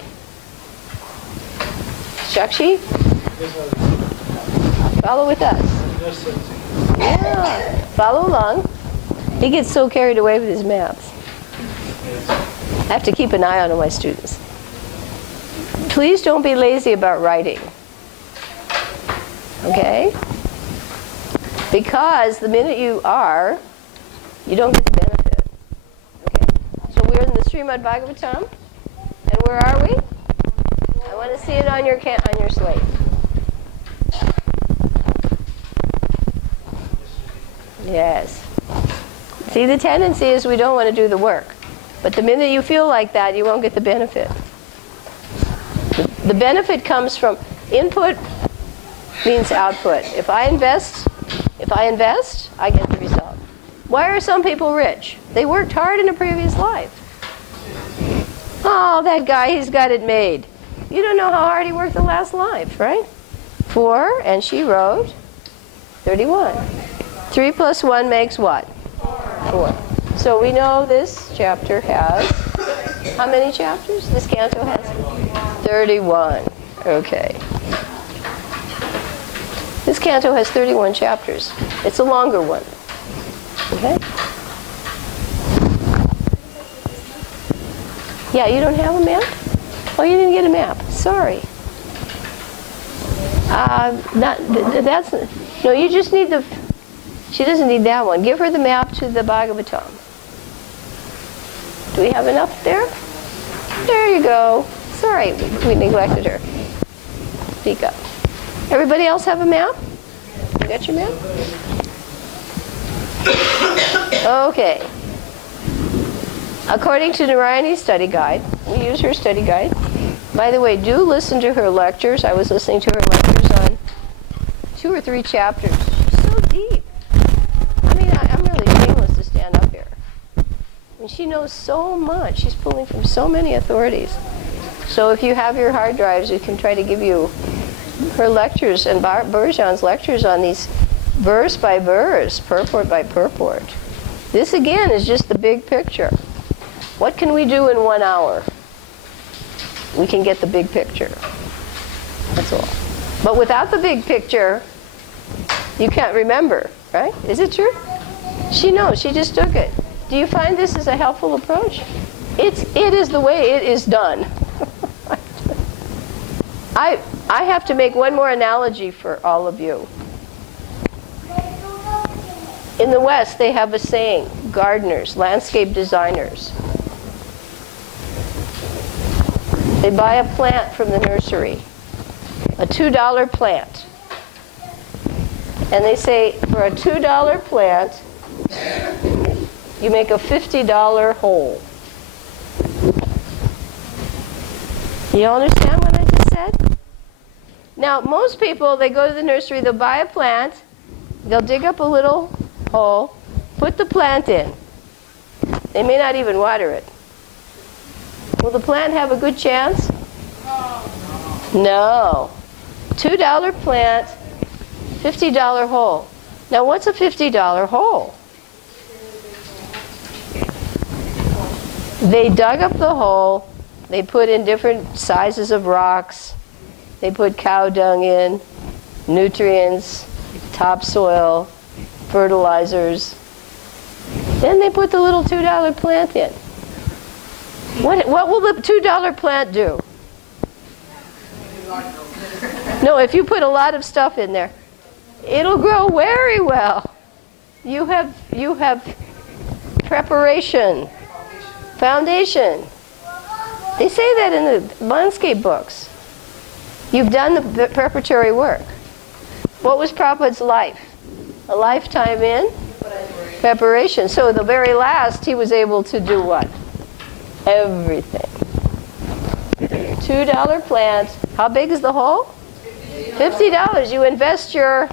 Shakshi? Follow with us. Yeah, follow along. He gets so carried away with his maps. I have to keep an eye on my students. Please don't be lazy about writing. Okay? Because the minute you are, you don't get the benefit. Okay? So we're in the Srimad Bhagavatam. And where are we? I want to see it on your slate. Yes. See, the tendency is we don't want to do the work. But the minute you feel like that, you won't get the benefit. The benefit comes from input means output. If I invest, I get the result. Why are some people rich? They worked hard in a previous life. Oh, that guy, he's got it made. You don't know how hard he worked the last life, right? 4, and she wrote 31. 3 plus 1 makes what? 4. So we know this chapter has, how many chapters? This canto has 31. Okay. This canto has 31 chapters. It's a longer one. Okay? Yeah, you don't have a map? Oh, you didn't get a map. Sorry. No, you just need the... She doesn't need that one. Give her the map to the Bhagavatam. Do we have enough there? There you go. Sorry, we neglected her. Speak up. Everybody else have a map? You got your map? Okay. According to Narayani's study guide, we use her study guide. By the way, do listen to her lectures. I was listening to her lectures on 2 or 3 chapters. She's so deep. I mean, I'm really shameless to stand up here. I mean, she knows so much. She's pulling from so many authorities. So if you have your hard drives, we can try to give you her lectures and Burjan's lectures on these verse by verse, purport by purport. This, again, is just the big picture. What can we do in 1 hour? we can get the big picture. That's all. But without the big picture, you can't remember, right? Is it true? She knows. She just took it. Do you find this is a helpful approach? It is the way it is done. I have to make one more analogy for all of you. In the West, they have a saying, gardeners, landscape designers. They buy a plant from the nursery, a $2 plant. And they say, for a $2 plant, you make a $50 hole. You understand what I just said? Now, most people, they go to the nursery, they'll buy a plant, they'll dig up a little hole, put the plant in. They may not even water it. Will the plant have a good chance? No. $2 plant, $50 hole. Now, what's a $50 hole? They dug up the hole, they put in different sizes of rocks, they put cow dung in, nutrients, topsoil, fertilizers. Then they put the little $2 plant in. What will the $2 plant do? No, if you put a lot of stuff in there, it'll grow very well. You have preparation, foundation. They say that in the landscape books. You've done the preparatory work. What was Prabhupada's life? A lifetime in preparation. So the very last, he was able to do what? Everything. $2 plant. How big is the hole? $50. You invest your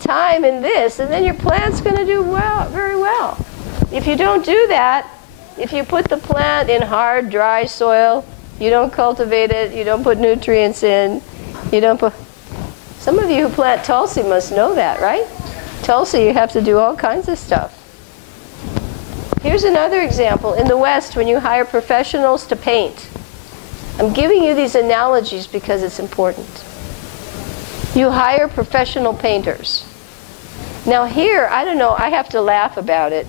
time in this, and then your plant's going to do well, very well. If you don't do that, if you put the plant in hard, dry soil, you don't cultivate it, you don't put nutrients in, you don't put... Some of you who plant Tulsi must know that, right? Tulsi, you have to do all kinds of stuff. Here's another example. In the West, when you hire professionals to paint, I'm giving you these analogies because it's important. You hire professional painters. Now here, I don't know, I have to laugh about it.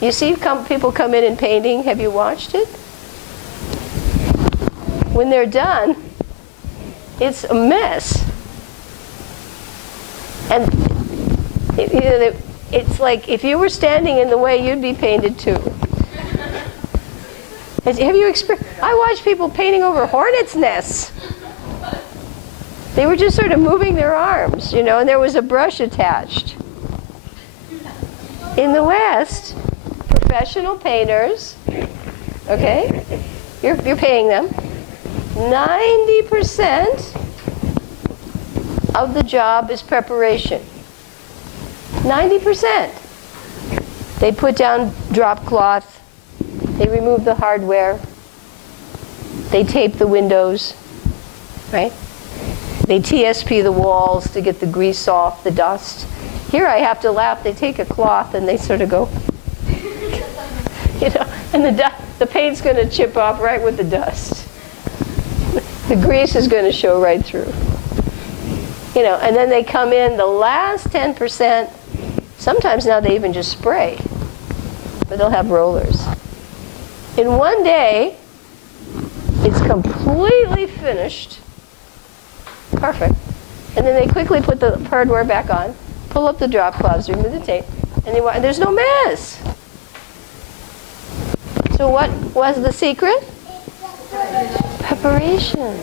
You see people come in and painting, have you watched it? When they're done, it's a mess. And it's like if you were standing in the way, you'd be painted too. Have you experienced? I watched people painting over hornets' nests. They were just sort of moving their arms, you know, and there was a brush attached. In the West, professional painters, okay, you're paying them. 90% of the job is preparation. 90%. They put down drop cloth. They remove the hardware. They tape the windows, right? They TSP the walls to get the grease off, the dust. Here I have to laugh. They take a cloth and they sort of go, you know, and the paint's going to chip off right with the dust. The grease is going to show right through. You know, and then they come in the last 10%. Sometimes now they even just spray, but they'll have rollers. In one day, it's completely finished. Perfect. And then they quickly put the hardware back on, pull up the drop cloths, remove the tape, and there's no mess. So what was the secret? Preparation.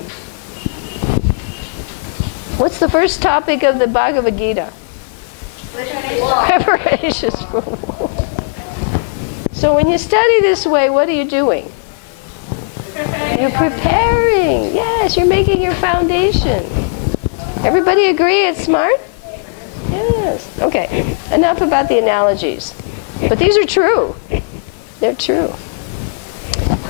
What's the first topic of the Bhagavad Gita? Preparation. So when you study this way, what are you doing? You're preparing. Yes, you're making your foundation. Everybody agree it's smart? Yes. Okay. Enough about the analogies. But these are true. They're true.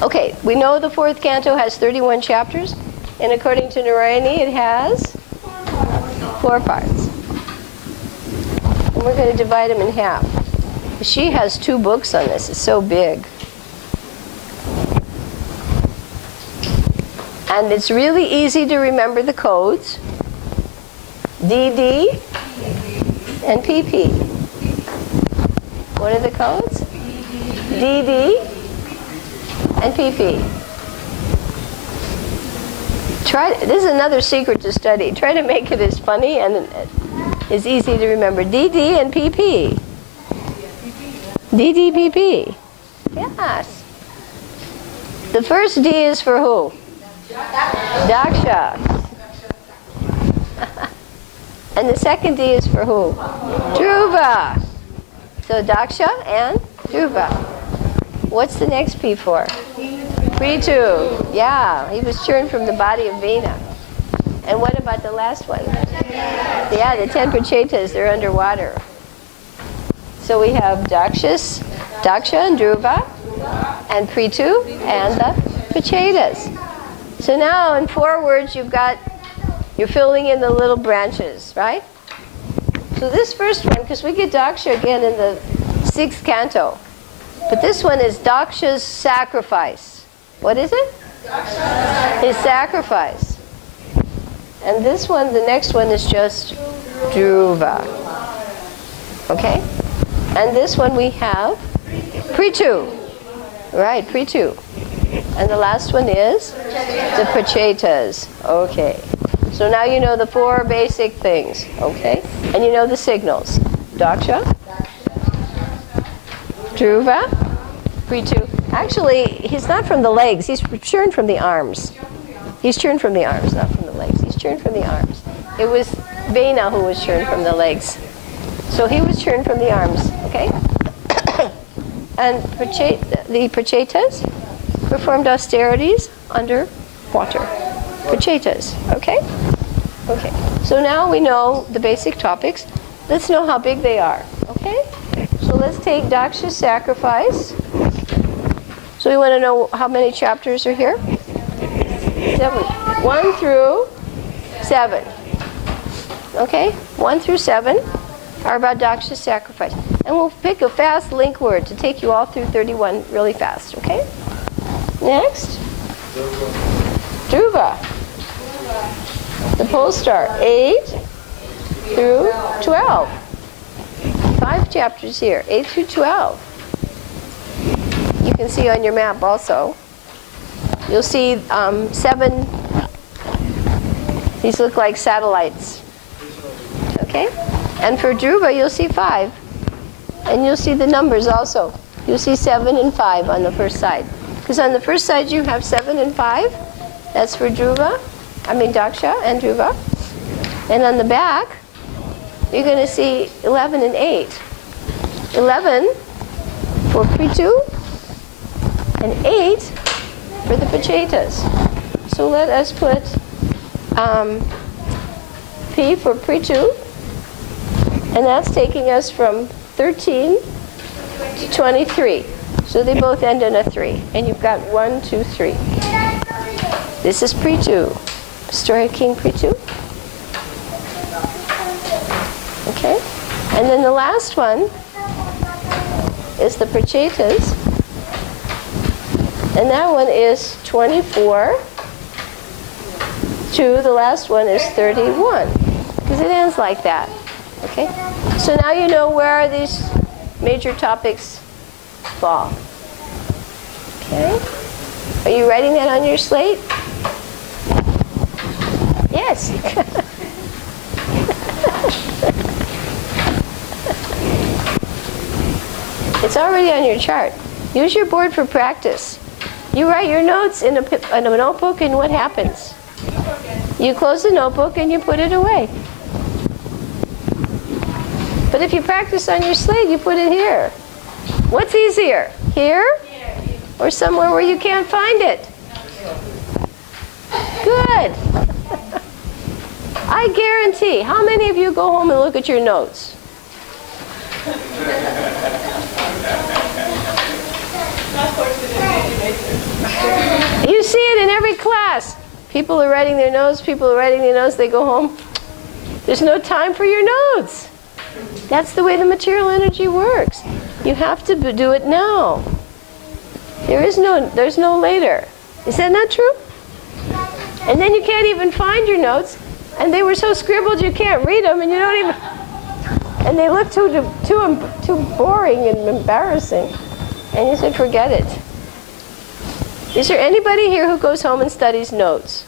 Okay, we know the fourth canto has 31 chapters, and according to Narayani, it has 4 parts. And we're going to divide them in half. She has 2 books on this. It's so big. And it's really easy to remember the codes. DD and PP. What are the codes? DD and PP. This is another secret to study. Try to make it as funny and as easy to remember. DD and PP. DD, PP. Yes. The first D is for who? Daksha. And the second D is for who? Dhruva. So Daksha and Dhruva. What's the next P for? Prithu. Yeah, he was churned from the body of Vena. And what about the last one? Yeah, the 10 prachetas, they're underwater. So we have Daksha and Dhruva and Prithu and the prachetas. So now in 4 words you're filling in the little branches, right? So this first one, because we get Daksha again in the 6th canto. But this one is Daksha's sacrifice. What is it? His sacrifice. And this one, the next one is just Dhruva. Okay? And this one we have Prithu. Right, Prithu. And the last one is the prachetas. Okay. So now you know the 4 basic things. Okay? And you know the signals. Daksha, Dhruva, Prithu. Actually, he's not from the legs. He's churned from the arms. He's churned from the arms, not from the legs. He's churned from the arms. It was Vena who was churned from the legs. So he was churned from the arms. Okay? And the prachetas performed austerities under water. Prachetas. Okay? Okay. So now we know the basic topics. Let's know how big they are. Okay? So let's take Daksha's sacrifice. So we want to know how many chapters are here? 7. 1 through 7. Okay? 1 through 7 are about Daksha's sacrifice. And we'll pick a fast link word to take you all through 31 really fast. Okay? Next. Dhruva. The pole star. 8 through 12. 5 chapters here. 8 through 12. You can see on your map also. You'll see 7. These look like satellites. Okay? And for Dhruva, you'll see 5. And you'll see the numbers also. You'll see 7 and 5 on the first side. Because on the first side you have 7 and 5. That's for Daksha and Dhruva. And on the back, you're going to see 11 and 8. 11 for Prithu and 8 for the prachetas. So let us put P for Prithu, and that's taking us from 13 to 23. So they both end in a 3. And you've got 1, 2, 3. This is Prithu. Story of King Prithu. Okay? And then the last one is the prachetas. And that one is 24 to the last one is 31. Because it ends like that. Okay? So now you know where these major topics fall. Okay? Are you writing that on your slate? Yes. It's already on your chart. Use your board for practice. You write your notes in a notebook, and what happens? You close the notebook and you put it away. But if you practice on your slate, you put it here. What's easier? Here? Or somewhere where you can't find it? Good. I guarantee. How many of you go home and look at your notes? You see it in every class. People are writing their notes, they go home. There's no time for your notes. That's the way the material energy works. You have to do it now. There's no later. Is that not true? And then you can't even find your notes. And they were so scribbled you can't read them, and you don't even. And they look too boring and embarrassing. And you said, forget it. Is there anybody here who goes home and studies notes?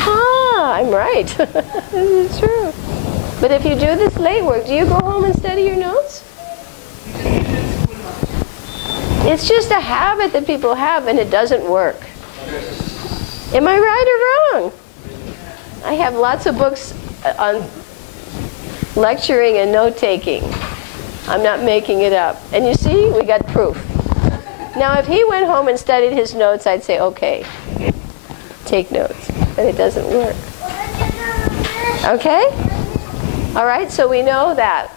Ah, I'm right. This is true. But if you do this late work, do you go home and study your notes? It's just a habit that people have, and it doesn't work. Am I right or wrong? I have lots of books on lecturing and note-taking. I'm not making it up. And you see, we got proof. Now, if he went home and studied his notes, I'd say, okay, take notes. But it doesn't work. Okay? All right, so we know that.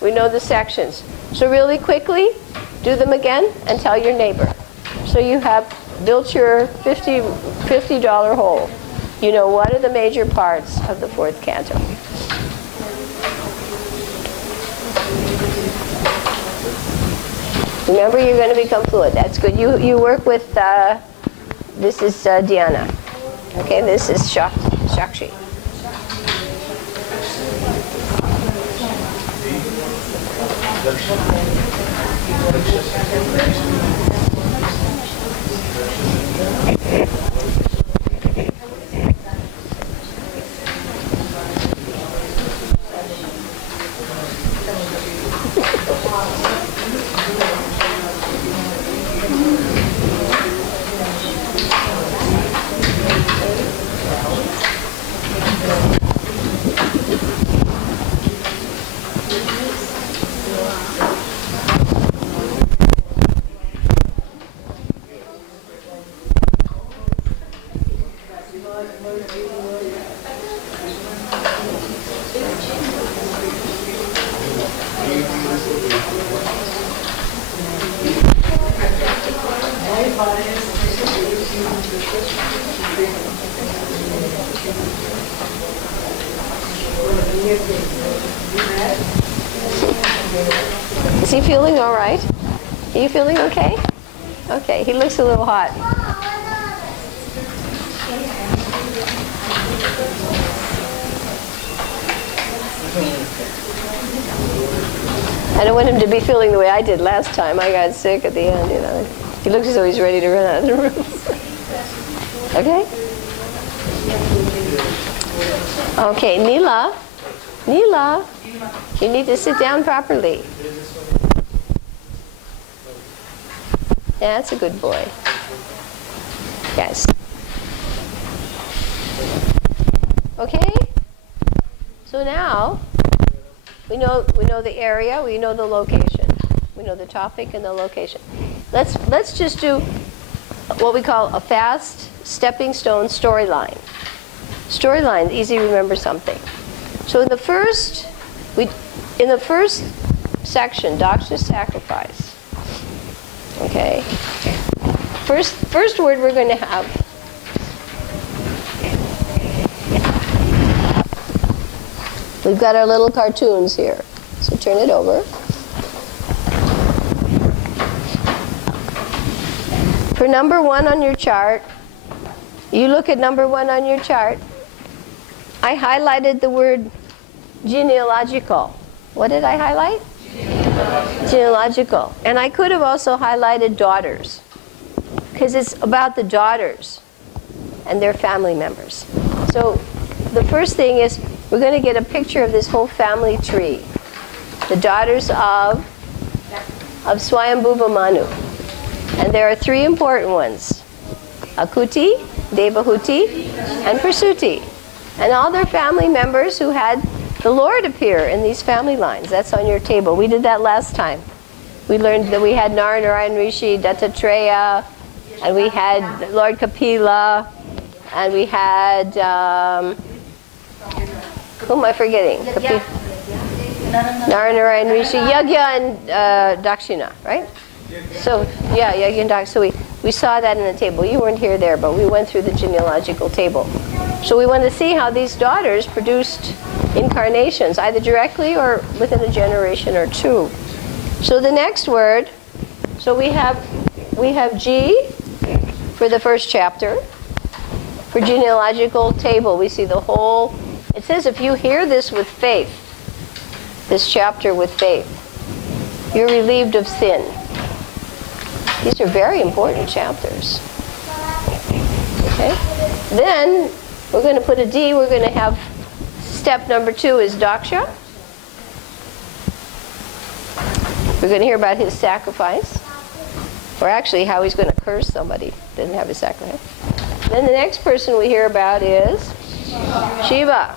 We know the sections. So really quickly, do them again and tell your neighbor. So you have built your $50 hole. You know what are the major parts of the fourth canto. Remember, you're going to become fluent. That's good. You work with, this is Dhyana. Okay, this is Shakshi. Is he feeling all right? Are you feeling okay? Okay, he looks a little hot. I don't want him to be feeling the way I did last time. I got sick at the end, you know. He looks as though he's ready to run out of the room. Okay? Okay, Neela. Neela, you need to sit down properly. Yeah, that's a good boy. Yes. Okay? So now, we know the area, we know the location. We know the topic and the location. Let's just do what we call a fast stepping stone storyline. Storyline, easy to remember something. So in the first section, Daksha's sacrifice. Okay. First word we're going to have. We've got our little cartoons here. So turn it over. For number 1 on your chart, you look at number 1 on your chart. I highlighted the word genealogical. What did I highlight? Genealogical. And I could have also highlighted daughters, because it's about the daughters and their family members. So the first thing is we're going to get a picture of this whole family tree. The daughters of Swayambhuva Manu. And there are 3 important ones. Akuti, Devahuti, and Prasuti. And all their family members who had the Lord appear in these family lines. That's on your table. We did that last time. We learned that we had Narayana Rishi, Dattatreya, and we had Lord Kapila, and we had, who am I forgetting? Narayana Rishi, Yagya, and Dakshina, right? So, yeah, Yagya and Dakshina. So we saw that in the table. You weren't here there, but we went through the genealogical table. So we want to see how these daughters produced incarnations, either directly or within a generation or 2. So the next word, so we have G for the first chapter. For genealogical table, we see the whole. It says if you hear this with faith, this chapter with faith, you're relieved of sin. These are very important chapters. Okay? Then we're going to put a D. We're going to have step number 2 is Daksha. We're going to hear about his sacrifice. Or actually how he's going to curse somebody who didn't have his sacrifice. Then the next person we hear about is Shiva.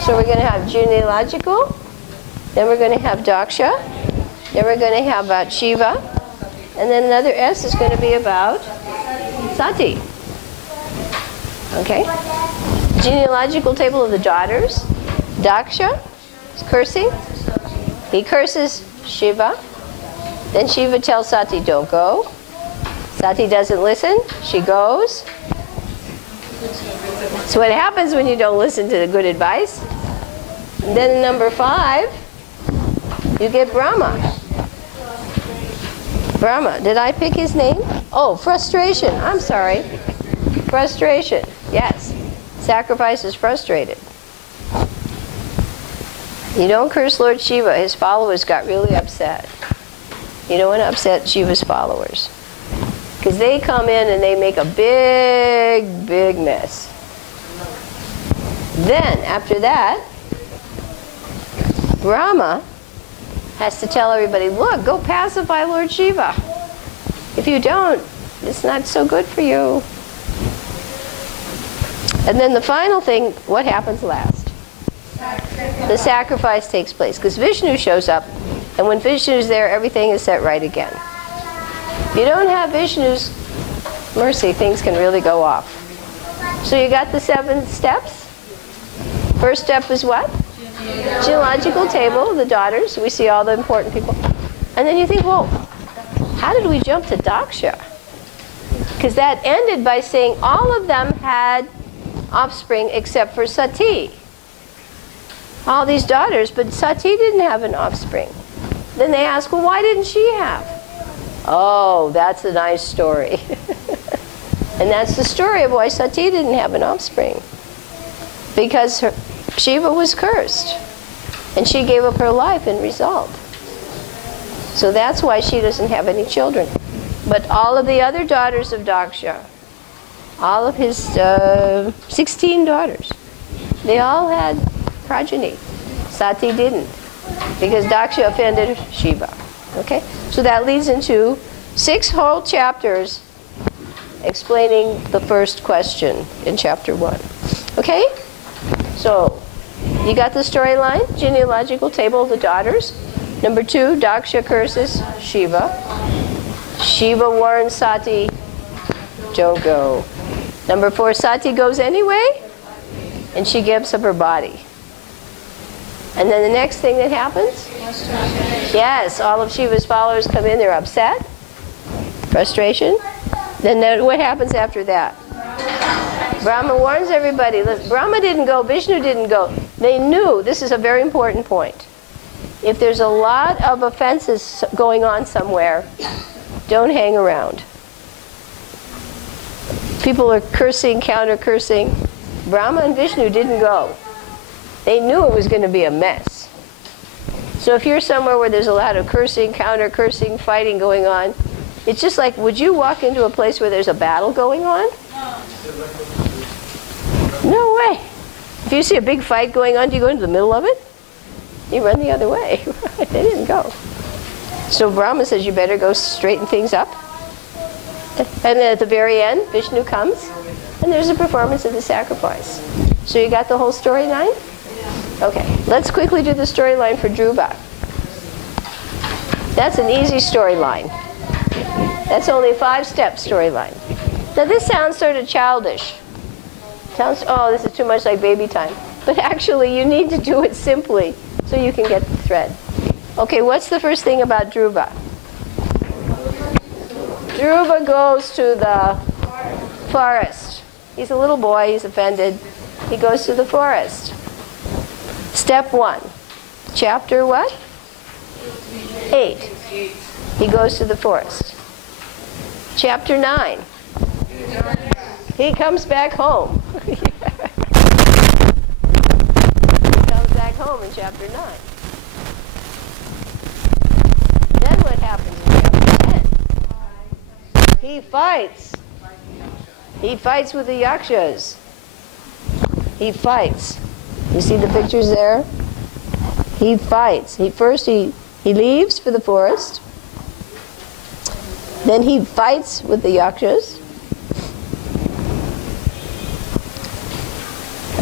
So we're going to have genealogical. Then we're going to have Daksha. Then we're going to have about Shiva. And then another S is going to be about Sati. Okay? Genealogical table of the daughters. Daksha is cursing. He curses Shiva. Then Shiva tells Sati, don't go. Sati doesn't listen. She goes. So what happens when you don't listen to the good advice? And then number 5, you get Brahma. Brahma. Did I pick his name? Oh, frustration. I'm sorry. Frustration. Yes. Sacrifice is frustrated. You don't curse Lord Shiva. His followers got really upset. You don't want to upset Shiva's followers. Because they come in and they make a big, big mess. Then, after that, Brahma has to tell everybody, look, go pacify Lord Shiva. If you don't, it's not so good for you. And then the final thing, what happens last? The sacrifice takes place. Because Vishnu shows up, and when Vishnu's there, everything is set right again. If you don't have Vishnu's mercy, things can really go off. So you got the 7 steps. First step is what? Genealogical table, the daughters. We see all the important people. And then you think, well, how did we jump to Daksha? Because that ended by saying all of them had offspring except for Sati. All these daughters, but Sati didn't have an offspring. Then they ask, well, why didn't she have? Oh, that's a nice story. And that's the story of why Sati didn't have an offspring. Because Shiva was cursed. And she gave up her life in result. So that's why she doesn't have any children. But all of the other daughters of Daksha, all of his 16 daughters, they all had progeny. Sati didn't. Because Daksha offended Shiva. Okay? So that leads into 6 whole chapters explaining the first question in chapter 1. Okay? So, you got the storyline, genealogical table of the daughters. Number 2, Daksha curses Shiva. Shiva warns Sati, don't go. Number 4, Sati goes anyway, and she gives up her body. And then the next thing that happens? Yes, all of Shiva's followers come in, they're upset. Frustration. Then what happens after that? Brahma warns everybody. Brahma didn't go, Vishnu didn't go. They knew, this is a very important point. If there's a lot of offenses going on somewhere, don't hang around. People are cursing, counter-cursing. Brahma and Vishnu didn't go. They knew it was going to be a mess. So if you're somewhere where there's a lot of cursing, counter-cursing, fighting going on, it's just like, would you walk into a place where there's a battle going on? No way. If you see a big fight going on, do you go into the middle of it? You run the other way. They didn't go. So Brahma says you better go straighten things up. And then at the very end, Vishnu comes, and there's a performance of the sacrifice. So you got the whole storyline? Okay, let's quickly do the storyline for Dhruva. That's an easy storyline. That's only a 5-step storyline. Now this sounds sort of childish. Sounds, oh, this is too much like baby time. But actually, you need to do it simply so you can get the thread. Okay, what's the first thing about Dhruva? Dhruva goes to the forest. He's a little boy, he's offended. He goes to the forest. Step 1. Chapter what? 8. He goes to the forest. Chapter 9. He comes back home. He comes back home in chapter 9. Then what happens in chapter 10? He fights. He fights with the yakshas. He fights. You see the pictures there? He fights. He leaves for the forest. Then he fights with the yakshas.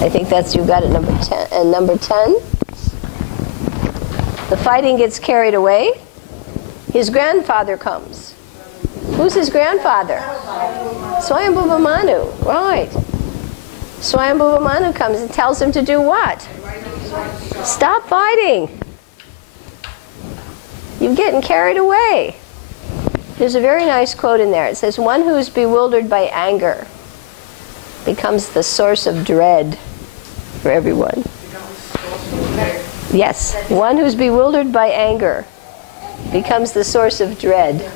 I think that's, you got it, number 10. And number 10, the fighting gets carried away. His grandfather comes. Who's his grandfather? Swayambhuva Manu. Right. Swayambhuva Manu comes and tells him to do what? Stop fighting. You're getting carried away. There's a very nice quote in there. It says, one who is bewildered by anger becomes the source of dread for everyone. Yes, one who's bewildered by anger becomes the source of dread.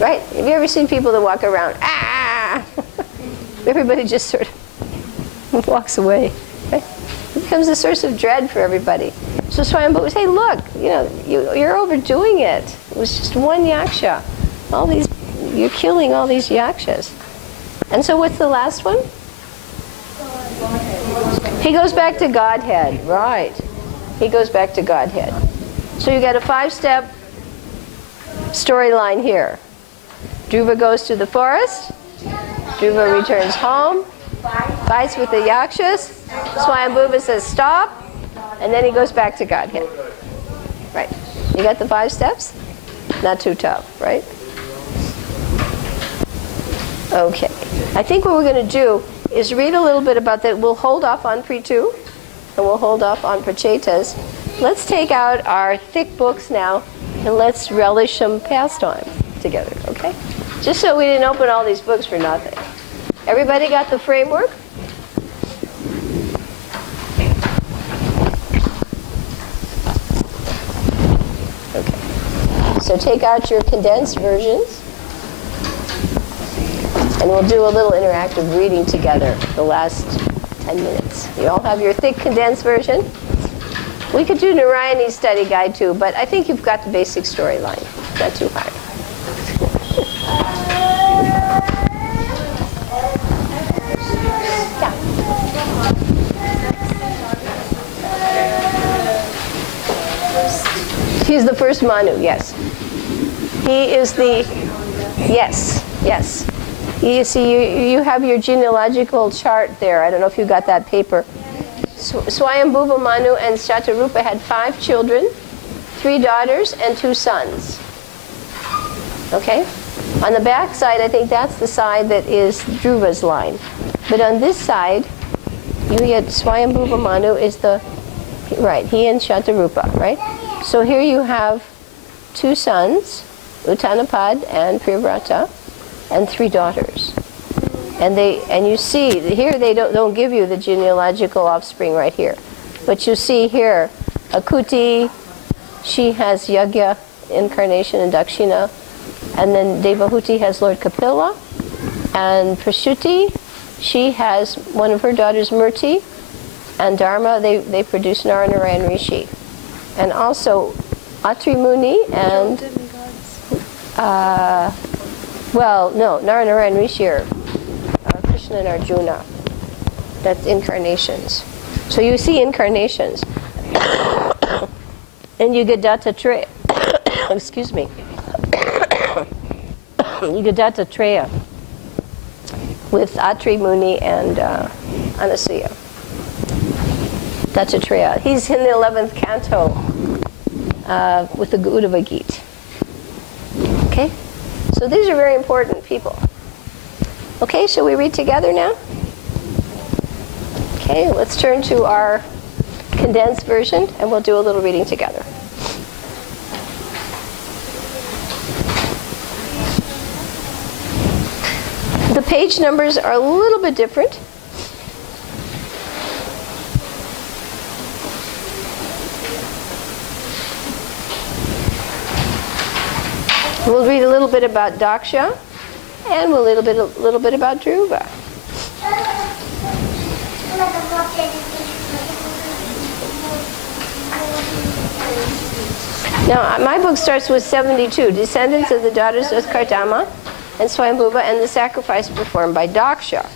Right? Have you ever seen people that walk around, ah! Everybody just sort of walks away. Right? It becomes a source of dread for everybody. So Swayambhuva would say, look, you're overdoing it. It was just one yaksha. You're killing all these yakshas. And so what's the last one? He goes back to Godhead. Right. He goes back to Godhead. So you got a 5-step storyline here. Dhruva goes to the forest. Dhruva returns home. Fights with the yakshas. Swayambhuva says stop. And then he goes back to Godhead. Right. You got the 5 steps? Not too tough, right? Okay. I think what we're going to do is read a little bit about that. We'll hold off on Pritu, and we'll hold off on Prachetas. Let's take out our thick books now, and let's relish some pastime together, okay? Just so we didn't open all these books for nothing. Everybody got the framework? Okay. So take out your condensed versions. And we'll do a little interactive reading together the last 10 minutes. You all have your thick condensed version. We could do Narayani's study guide too, but I think you've got the basic storyline. It's not too hard. Yeah. He's the first Manu, yes. He is the, yes. You see, you have your genealogical chart there. I don't know if you got that paper. Swayambhuva Manu and Shatarupa had 5 children, 3 daughters, and 2 sons. Okay? On the back side, I think that's the side that is Dhruva's line. But on this side, you get Swayambhuva Manu is the, right, he and Shatarupa, right? So here you have 2 sons, Uttanapad and Priyavrata, and 3 daughters. And you see here they don't give you the genealogical offspring right here, but you see here Akuti, she has Yagya incarnation in Dakshina, and then Devahuti has Lord Kapila, and Prasuti, she has one of her daughters Murti, and Dharma, they produce Narayan Rishi, and also Atri Muni and well, no, Narayan Rishi are Krishna and Arjuna. That's incarnations. So you see incarnations. And you get Dattatreya. Excuse me. You get Dattatreya with Atri Muni and Anasuya. Dattatreya. He's in the 11th canto with the Uddhava Gita. Okay? So these are very important people. Okay, shall we read together now? Okay, let's turn to our condensed version and we'll do a little reading together. The page numbers are a little bit different. We'll read a little bit about Daksha. And a little bit about Dhruva. Now, my book starts with 72, descendants of the daughters of Kardama and Swayambhuva, and the sacrifice performed by Daksha.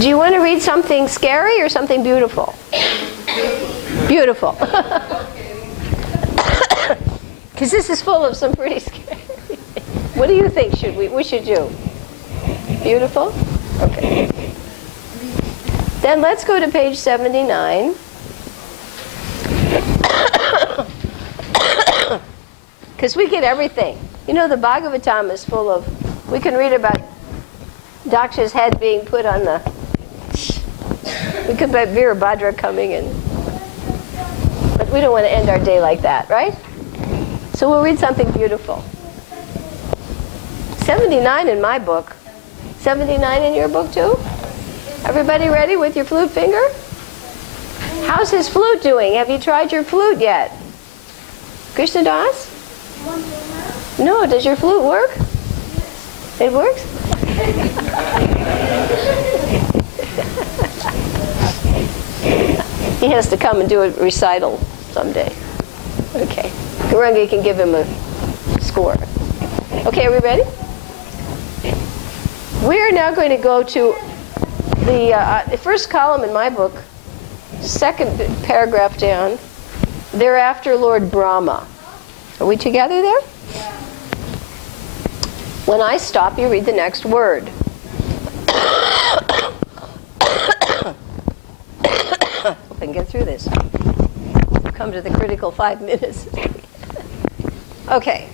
Do you want to read something scary or something beautiful? Beautiful. Because this is full of some pretty scary. What do you think we should do? Beautiful? Okay. Then let's go to page 79. Because we get everything. You know, the Bhagavatam is full of, we can read about Daksha's head being put on the, we could bet Virabhadra coming in. But we don't want to end our day like that, right? So we'll read something beautiful. 79 in my book. 79 in your book too? Everybody ready with your flute finger? How's his flute doing? Have you tried your flute yet? Krishnadas? No, does your flute work? It works? He has to come and do a recital someday. Okay. Gauranga can give him a score. Okay, are we ready? We are now going to go to the first column in my book, second paragraph down. Thereafter, Lord Brahma. Are we together there? When I stop, you read the next word. Hope I can get through this. We've come to the critical 5 minutes. Okay.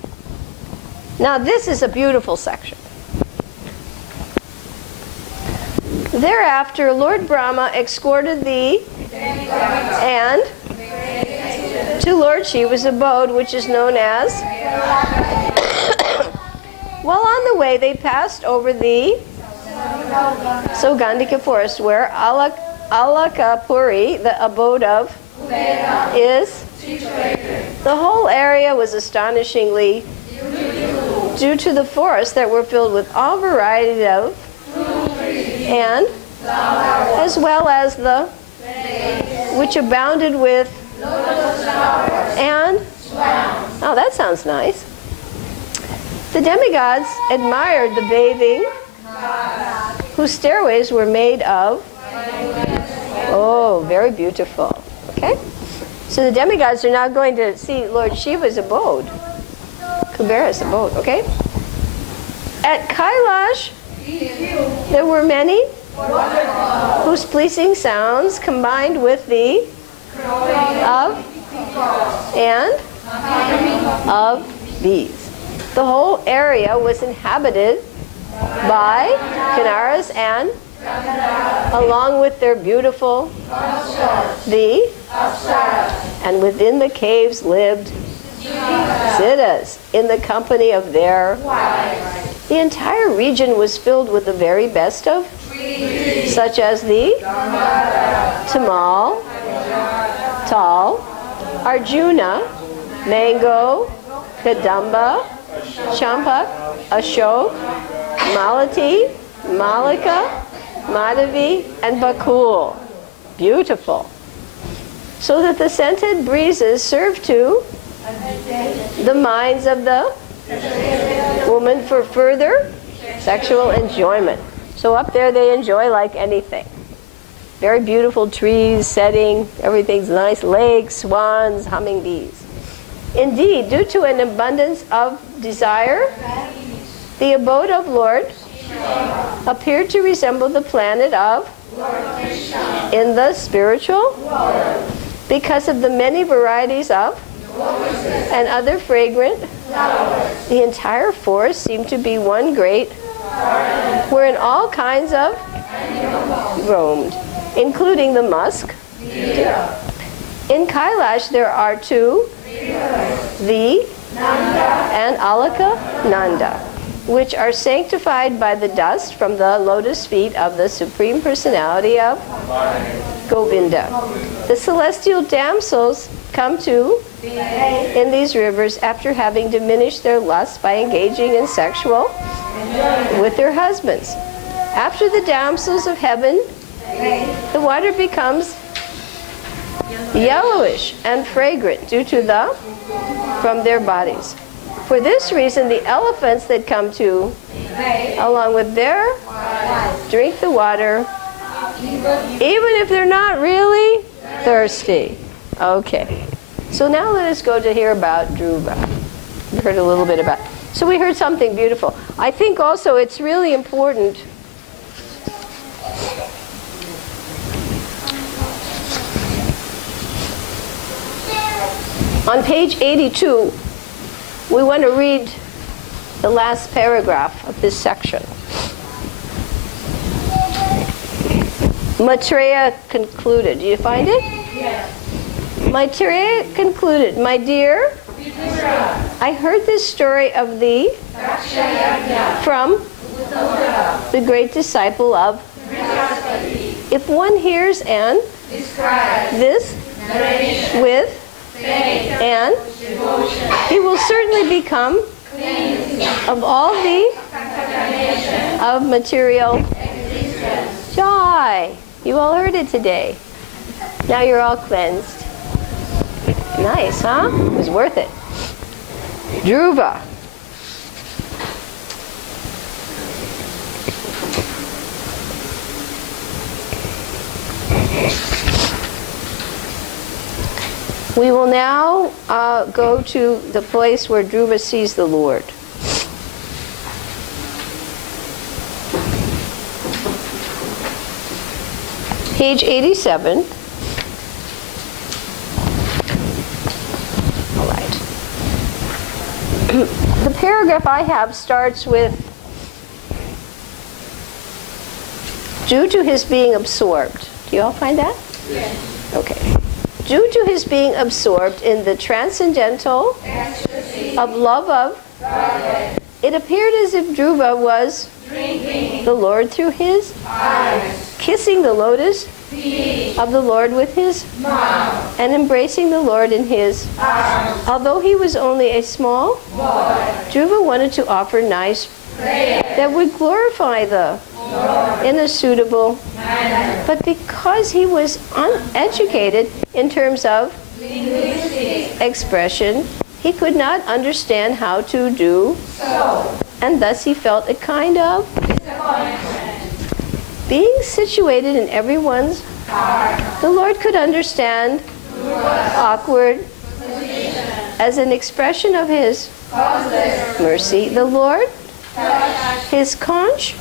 Now this is a beautiful section. Thereafter, Lord Brahma escorted thee and to Lord Shiva's abode, which is known as. While on the way, they passed over the Saugandhika forest, where Alakapuri, the abode of, is. The whole area was astonishingly due to the forests that were filled with all varieties of, and as well as the which abounded with, and oh, that sounds nice. The demigods admired the bathing, whose stairways were made of. Oh, very beautiful. Okay? So the demigods are now going to see Lord Shiva's abode, Kubera's abode, okay? At Kailash, there were many whose pleasing sounds combined with the of and of these. The whole area was inhabited by Kinnaras, and along with their beautiful the and within the caves lived Siddhas in the company of their wives. The entire region was filled with the very best of trees, such as the Tamal, Tal, Arjuna, Mango, Kadamba, Champak, Ashok, Malati, Malika, Madhavi, and Bakul. Beautiful. So that the scented breezes serve to the minds of the woman for further sexual enjoyment. So up there they enjoy like anything. Very beautiful trees, setting, everything's nice, lakes, swans, humming bees. Indeed, due to an abundance of desire, the abode of Lord appeared to resemble the planet of in the spiritual world, because of the many varieties of and other fragrant flowers. The entire forest seemed to be one great wherein all kinds of roamed, including the musk. In Kailash there are two, the and Alaka Nanda, which are sanctified by the dust from the lotus feet of the Supreme Personality of Govinda. The celestial damsels come to in these rivers after having diminished their lust by engaging in sexual with their husbands. After the damsels of heaven, the water becomes yellowish and fragrant due to the from their bodies. For this reason, the elephants that come to, along with their, drink the water, even if they're not really thirsty. Okay. So now let us go to hear about Dhruva. We heard a little bit about. So we heard something beautiful. I think also it's really important on page 82, we want to read the last paragraph of this section. Maitreya concluded. Do you find it? Yes. Maitreya concluded, my dear, I heard this story of thee from the great disciple of. If one hears and this with and he will certainly become of all the of material joy. You all heard it today. Now you're all cleansed. Nice, huh? It was worth it. Dhruva. We will now go to the place where Dhruva sees the Lord. Page 87. All right. The paragraph I have starts with, due to his being absorbed. Do you all find that? Yes. Okay. Due to his being absorbed in the transcendental of love of, it appeared as if Dhruva was drinking the Lord through his eyes, kissing the lotus of the Lord with his mouth, and embracing the Lord in his arms. Although he was only a small boy, Dhruva wanted to offer nice prayer that would glorify the Lord in a suitable manner. But because he was uneducated in terms of linguistic expression, he could not understand how to do so, and thus he felt a kind of disappointment. Being situated in everyone's heart, the Lord could understand awkward as an expression of his mercy. The Lord his conch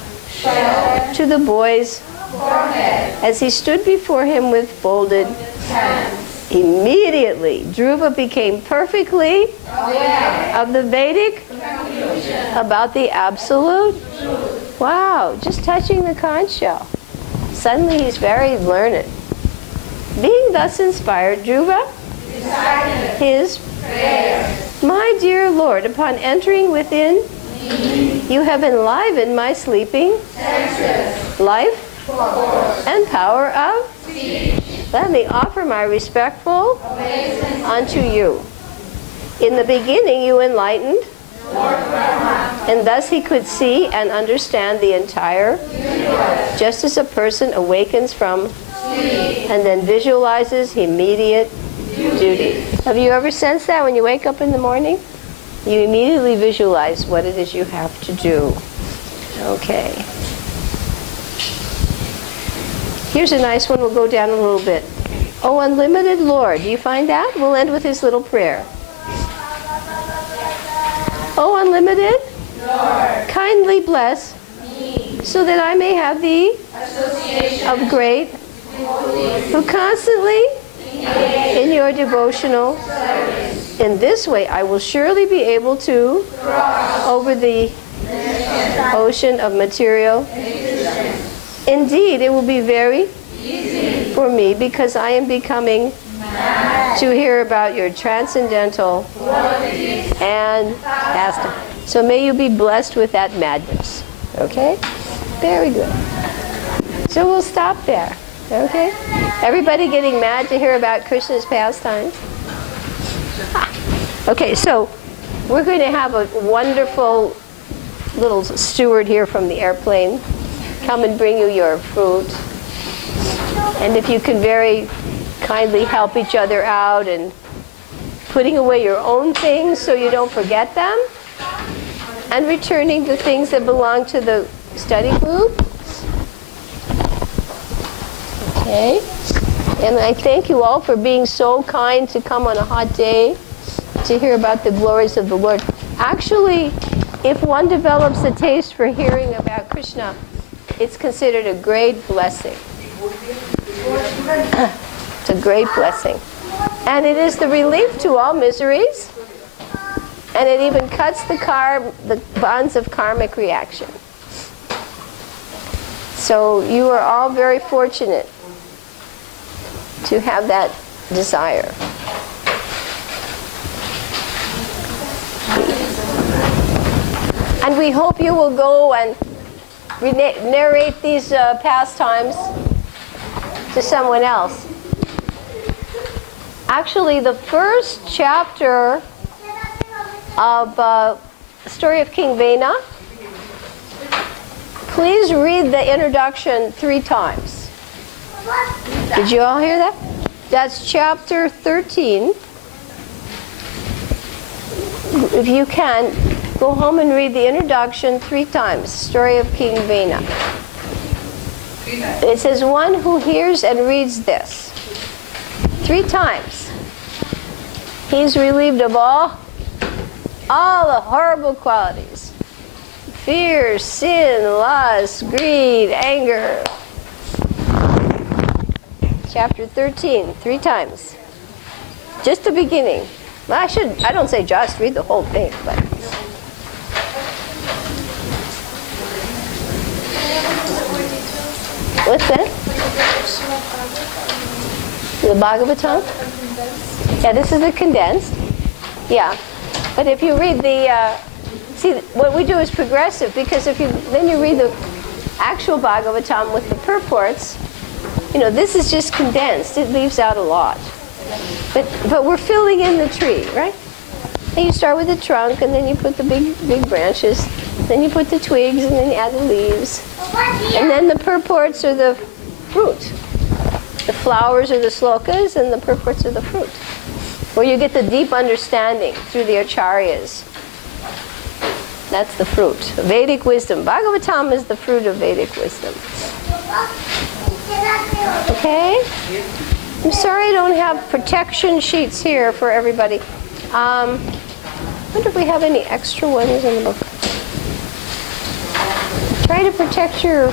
to the boy's forehead as he stood before him with folded hands. Immediately, Dhruva became perfectly aware of the Vedic conclusion about the absolute truth. Wow, just touching the conch shell. Suddenly he's very learned. Being thus inspired, Dhruva recited his prayers. My dear Lord, upon entering within, you have enlivened my sleeping senses, life, force, and power of speech. Let me offer my respectful obeisance unto you. In the beginning you enlightened, and thus he could see and understand the entire universe, just as a person awakens from sleep and then visualizes immediate duty. Have you ever sensed that when you wake up in the morning? You immediately visualize what it is you have to do. Okay. Here's a nice one. We'll go down a little bit. Oh, unlimited Lord. Do you find that? We'll end with his little prayer. Oh, unlimited Lord, kindly bless me, so that I may have the association of great who constantly in your devotional service. In this way, I will surely be able to cross over the ocean of material. Indeed, it will be very easy for me because I am becoming to hear about your transcendental qualities and pastime. So may you be blessed with that madness. Okay? Very good. So we'll stop there. Okay? Everybody getting mad to hear about Krishna's pastimes? Okay, so we're going to have a wonderful little steward here from the airplane come and bring you your fruit. And if you can very kindly help each other out and putting away your own things so you don't forget them, and returning the things that belong to the study group. Okay. And I thank you all for being so kind to come on a hot day to hear about the glories of the Lord. Actually, if one develops a taste for hearing about Krishna, it's considered a great blessing. It's a great blessing. And it is the relief to all miseries. And it even cuts the bonds of karmic reaction. So you are all very fortunate to have that desire. And we hope you will go and narrate these pastimes to someone else. Actually, the first chapter of the story of King Vena, please read the introduction 3 times. Did you all hear that? That's chapter 13. If you can, go home and read the introduction 3 times, story of King Vena. It says, one who hears and reads this 3 times, he's relieved of all the horrible qualities. Fear, sin, lust, greed, anger. Chapter 13, 3 times. Just the beginning. Well, I don't say just, read the whole thing, but. What's that? The Bhagavatam? Yeah, this is a condensed. Yeah. But if you read the, see, what we do is progressive, because then you read the actual Bhagavatam with the purports, this is just condensed. It leaves out a lot. But we're filling in the tree, right? And you start with the trunk, and then you put the big branches, then you put the twigs, and then you add the leaves. And then the purports are the fruit. The flowers are the slokas, and the purports are the fruit. Where you get the deep understanding through the acharyas. That's the fruit. Vedic wisdom. Bhagavatam is the fruit of Vedic wisdom. Okay? I'm sorry I don't have protection sheets here for everybody. I wonder if we have any extra ones in the book. Try to protect your